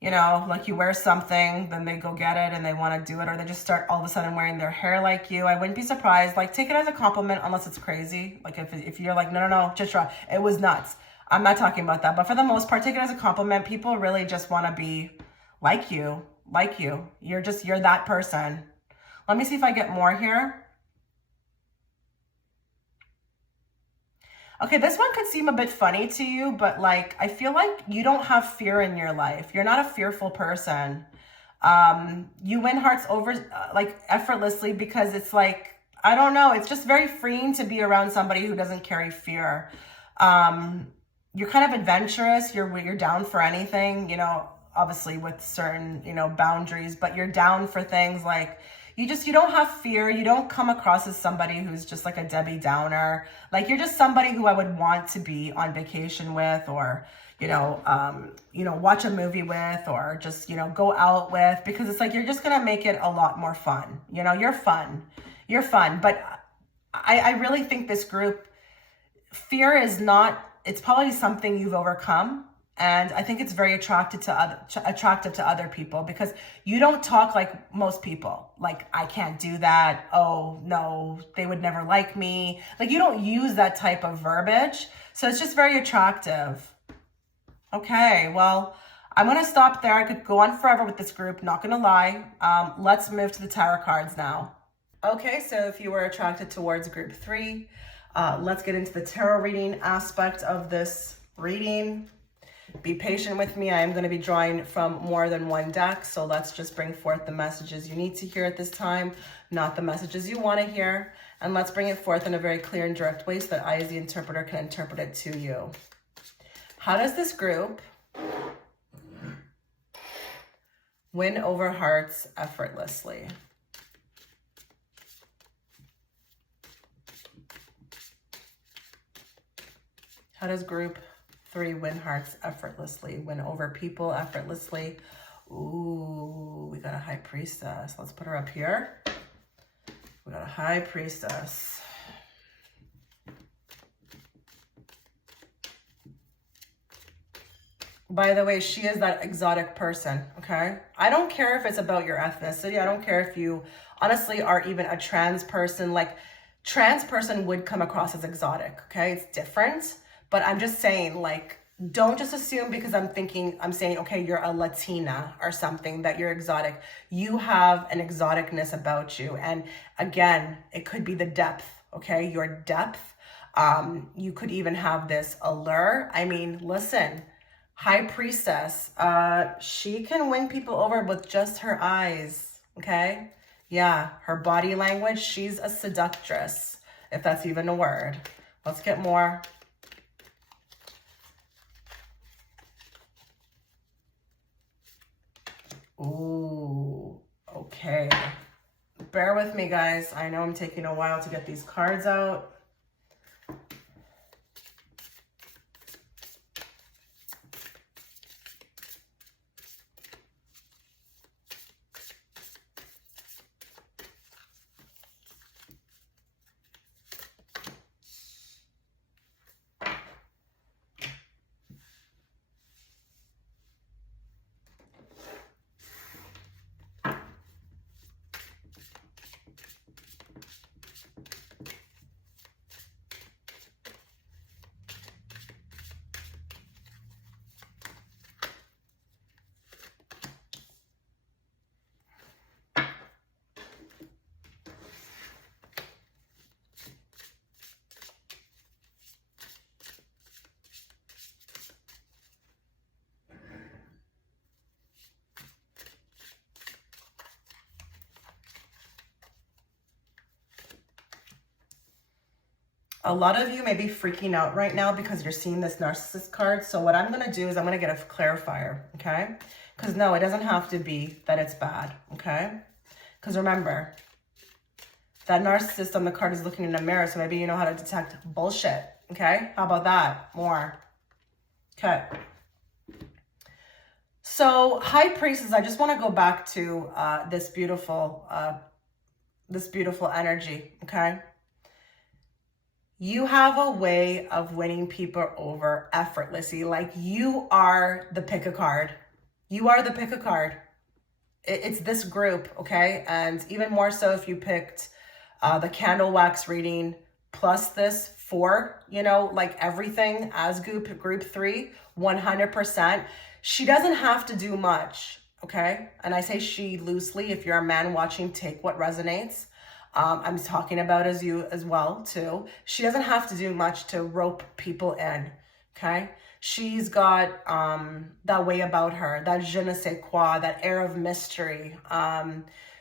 you know, like you wear something, then they go get it and they want to do it, or they just start all of a sudden wearing their hair like you. I wouldn't be surprised. Like, take it as a compliment unless it's crazy. Like, if you're like, no, just try. It was nuts. I'm not talking about that. But for the most part, take it as a compliment. People really just want to be like you. You're that person. Let me see if I get more here. Okay, this one could seem a bit funny to you, but like, I feel like you don't have fear in your life. You're not a fearful person. You win hearts over like effortlessly because it's like, I don't know, it's just very freeing to be around somebody who doesn't carry fear. You're kind of adventurous. You're down for anything, you know, obviously with certain, you know, boundaries, but you're down for things. Like, you don't have fear. You don't come across as somebody who's just like a Debbie Downer. Like, you're just somebody who I would want to be on vacation with, or, you know, watch a movie with, or just, you know, go out with, because it's like, you're just going to make it a lot more fun. You know, you're fun. But I really think this group, fear is not, it's probably something you've overcome. And I think it's very attractive to other people, because you don't talk like most people. Like, I can't do that. Oh, no, they would never like me. Like, you don't use that type of verbiage. So it's just very attractive. Okay, well, I'm going to stop there. I could go on forever with this group, not going to lie. Let's move to the tarot cards now. Okay, so if you were attracted towards group 3, let's get into the tarot reading aspect of this reading. Be patient with me. I am going to be drawing from more than one deck. So let's just bring forth the messages you need to hear at this time, not the messages you want to hear. And let's bring it forth in a very clear and direct way so that I, as the interpreter, can interpret it to you. How does this group win over hearts effortlessly? How does group 3 win hearts effortlessly, win over people effortlessly? Ooh, we got a high priestess. Let's put her up here. We got a high priestess. By the way, she is that exotic person, okay? I don't care if it's about your ethnicity. I don't care if you honestly are even a trans person. Like, trans person would come across as exotic, okay? It's different. But I'm just saying, like, don't just assume because I'm saying, okay, you're a Latina or something, that you're exotic. You have an exoticness about you. And again, it could be the depth, okay? Your depth. You could even have this allure. I mean, listen, High Priestess, she can win people over with just her eyes, okay? Yeah, her body language, she's a seductress, if that's even a word. Let's get more. Ooh, okay. Bear with me, guys. I know I'm taking a while to get these cards out. A lot of you may be freaking out right now because you're seeing this narcissist card. So what I'm going to do is I'm going to get a clarifier, okay? Because no, it doesn't have to be that it's bad, okay? Because remember, that narcissist on the card is looking in a mirror, so maybe you know how to detect bullshit, okay? How about that? More. Okay. So, High Priestess, I just want to go back to this beautiful energy, okay? You have a way of winning people over effortlessly. Like, you are the pick a card. You are the pick a card. It's this group, okay? And even more so if you picked the candle wax reading plus this 4, you know, like everything as group 3, 100%. She doesn't have to do much, okay? And I say she loosely. If you're a man watching, take what resonates. I'm talking about as you as well too. She doesn't have to do much to rope people in, okay? She's got that way about her, that je ne sais quoi, that air of mystery.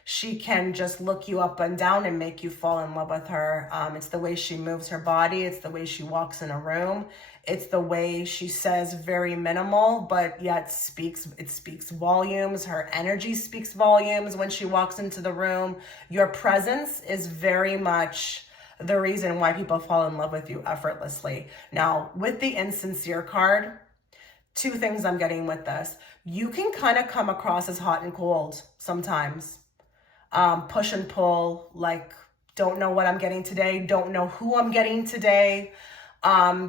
She can just look you up and down and make you fall in love with her. It's the way she moves her body. It's the way she walks in a room. It's the way she says very minimal, but yet it speaks volumes. Her energy speaks volumes when she walks into the room. Your presence is very much the reason why people fall in love with you effortlessly. Now, with the insincere card, 2 things I'm getting with this. You can kind of come across as hot and cold sometimes. Push and pull, like, don't know what I'm getting today, don't know who I'm getting today.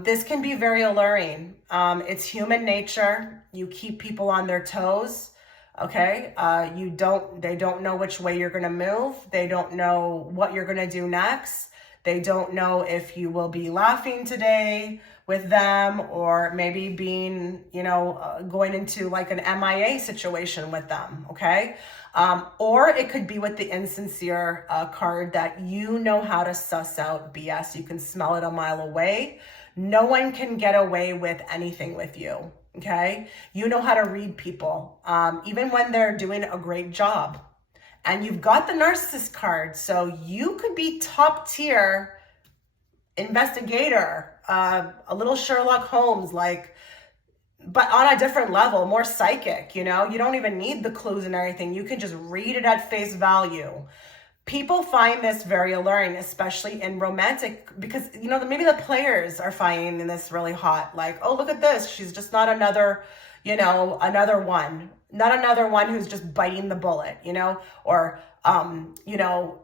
This can be very alluring. It's human nature. You keep people on their toes, okay? They don't know which way you're gonna move. They don't know what you're gonna do next. They don't know if you will be laughing today with them, or maybe being, you know, going into like an MIA situation with them, okay? Or it could be with the insincere card that you know how to suss out BS. You can smell it a mile away. No one can get away with anything with you, okay? You know how to read people, even when they're doing a great job. And you've got the narcissist card, so you could be top tier investigator, a little Sherlock Holmes, like, but on a different level, more psychic, you know? You don't even need the clues and everything. You can just read it at face value. People find this very alluring, especially in romantic, because, you know, maybe the players are finding this really hot. Like, oh, look at this. She's just not another, you know, another one. Not another one who's just biting the bullet, you know? Or, you know,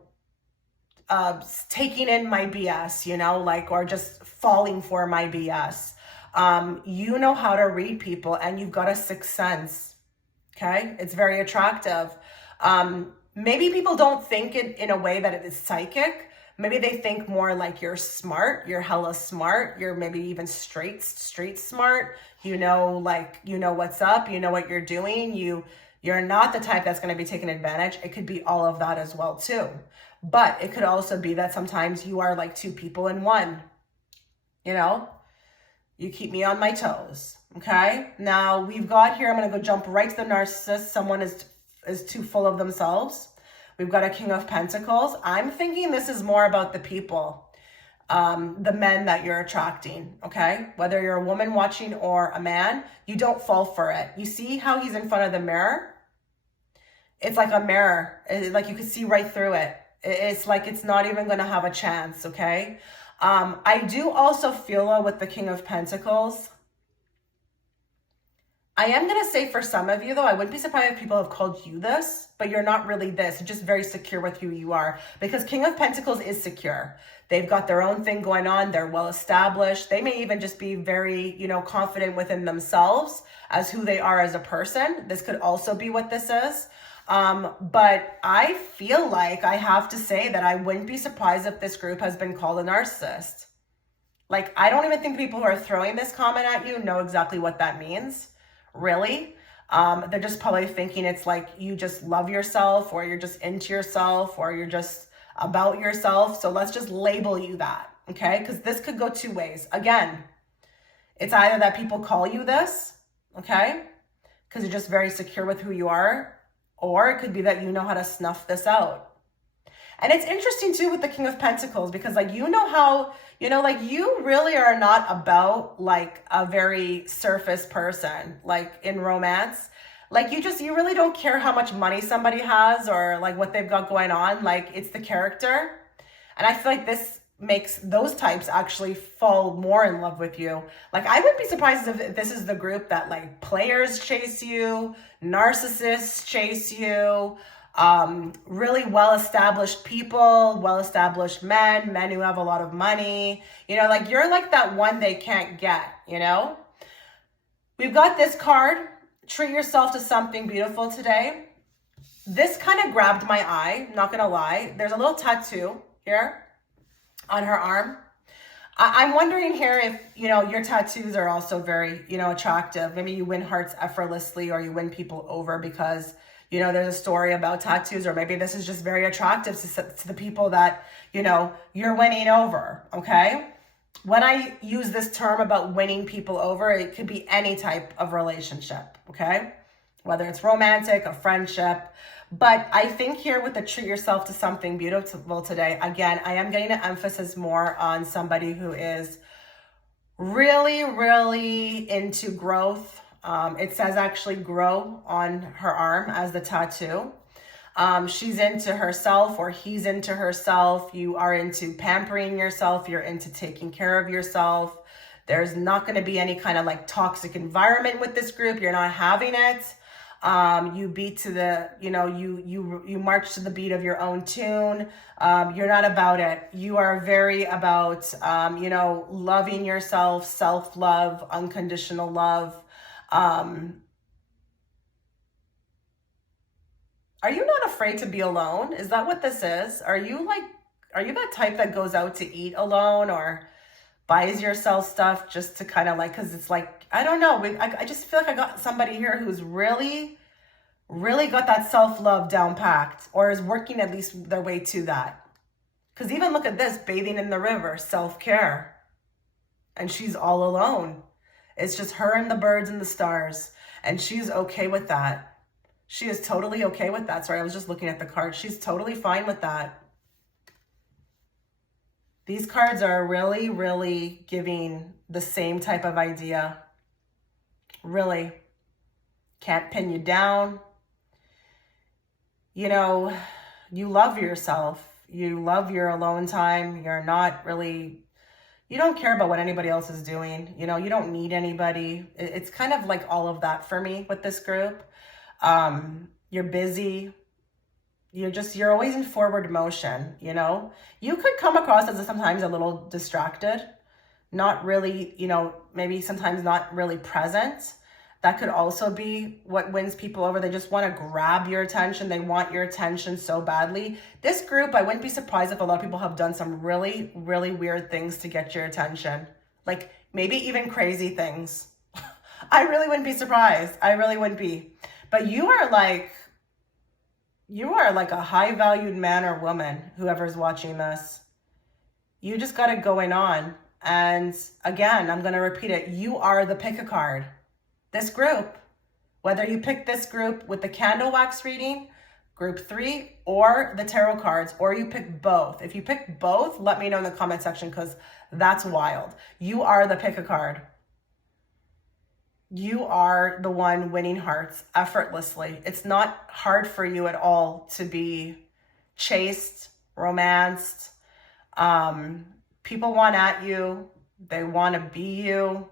taking in my BS, you know, like, or just falling for my BS. You know how to read people, and you've got a sixth sense, okay? It's very attractive. Maybe people don't think it in a way that it is psychic, Maybe they think more like you're smart, you're hella smart, you're maybe even street smart, like, what's up, what you're doing, you're not the type that's going to be taken advantage. It could be all of that as well too. But it could also be that sometimes you are like two people in one, you keep me on my toes. Okay. Now we've got here, I'm going to go jump right to the narcissist. Someone is too full of themselves. We've got a King of Pentacles. I'm thinking this is more about the people, the men that you're attracting, okay? Whether you're a woman watching or a man, you don't fall for it. You see how he's in front of the mirror? It's like a mirror. Like you can see right through it. It's like it's not even going to have a chance, okay? I do also feel with the King of Pentacles. I am going to say for some of you, though, I wouldn't be surprised if people have called you this, but you're not really this. You're just very secure with who you are, because King of Pentacles is secure. They've got their own thing going on. They're well established. They may even just be very, confident within themselves as who they are as a person. This could also be what this is. But I feel like I have to say that I wouldn't be surprised if this group has been called a narcissist. Like, I don't even think people who are throwing this comment at you know exactly what that means. Really. They're just probably thinking it's like you just love yourself, or you're just into yourself, or you're just about yourself. So let's just label you that. Okay. Because this could go two ways. Again, it's either that people call you this, okay, because you're just very secure with who you are, or it could be that you know how to snuff this out. And it's interesting too with the King of Pentacles, because like, how, like you really are not about like a very surface person, like in romance. Like you really don't care how much money somebody has or like what they've got going on. Like it's the character. And I feel like this makes those types actually fall more in love with you. Like I wouldn't be surprised if this is the group that like players chase you, narcissists chase you, really well-established people, well-established men who have a lot of money, like you're like that one they can't get, We've got this card, treat yourself to something beautiful today. This kind of grabbed my eye, not gonna lie. There's a little tattoo here on her arm. I'm wondering here if, your tattoos are also very, attractive. Maybe you win hearts effortlessly, or you win people over because there's a story about tattoos, or maybe this is just very attractive to the people that, you're winning over, okay? When I use this term about winning people over, it could be any type of relationship, okay? Whether it's romantic, a friendship. But I think here with the treat yourself to something beautiful today, again, I am getting an emphasis more on somebody who is really, really into growth. It says actually grow on her arm as the tattoo. She's into herself, or he's into herself. You are into pampering yourself. You're into taking care of yourself. There's not going to be any kind of like toxic environment with this group. You're not having it. You beat to the, you march to the beat of your own tune. You're not about it. You are very about, loving yourself, self-love, unconditional love. Are you not afraid to be alone? Is that what this is? Are you that type that goes out to eat alone, or buys yourself stuff just to kind of like, cause it's like, I don't know. I just feel like I got somebody here who's really, really got that self-love down packed, or is working at least their way to that. Cause even look at this, bathing in the river, self-care, and she's all alone. It's just her and the birds and the stars. And she's okay with that. She is totally okay with that. Sorry, I was just looking at the cards. She's totally fine with that. These cards are really, really giving the same type of idea. Really. Can't pin you down. You love yourself. You love your alone time. You're not really... You don't care about what anybody else is doing. You don't need anybody. It's kind of like all of that for me with this group. You're busy. You're always in forward motion, You could come across as sometimes a little distracted, not really, maybe sometimes not really present. That could also be what wins people over. They just want to grab your attention. They want your attention so badly. This group, I wouldn't be surprised if a lot of people have done some really, really weird things to get your attention. Like maybe even crazy things. I really wouldn't be surprised. I really wouldn't be. But you are like a high valued man or woman, whoever's watching this. You just got it going on. And again, I'm going to repeat it. You are the pick a card. This group, whether you pick this group with the candle wax reading, group 3, or the tarot cards, or you pick both. If you pick both, let me know in the comment section, because that's wild. You are the pick a card. You are the one winning hearts effortlessly. It's not hard for you at all to be chased, romanced. People want at you. They want to be you.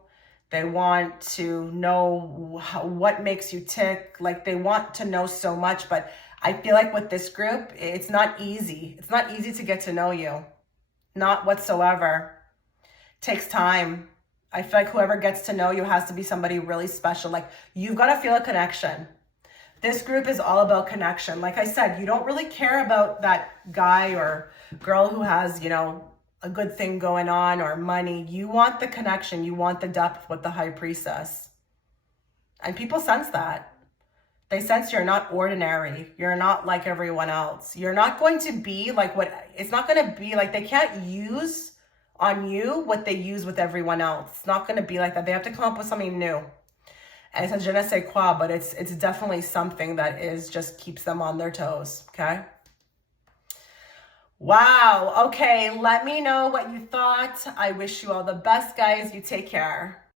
They want to know what makes you tick. Like they want to know so much, but I feel like with this group, it's not easy. It's not easy to get to know you. Not whatsoever. It takes time. I feel like whoever gets to know you has to be somebody really special. Like you've got to feel a connection. This group is all about connection. Like I said, you don't really care about that guy or girl who has, you know, a good thing going on or money. You want the connection. You want the depth with the High Priestess. And people sense that. They sense you're not ordinary. You're not like everyone else. You're not going to be like it's not going to be like, they can't use on you what they use with everyone else. It's not going to be like that. They have to come up with something new. And it's a je ne sais quoi, but it's definitely something that just keeps them on their toes. Okay. Wow. Okay. Let me know what you thought. I wish you all the best, guys. You take care.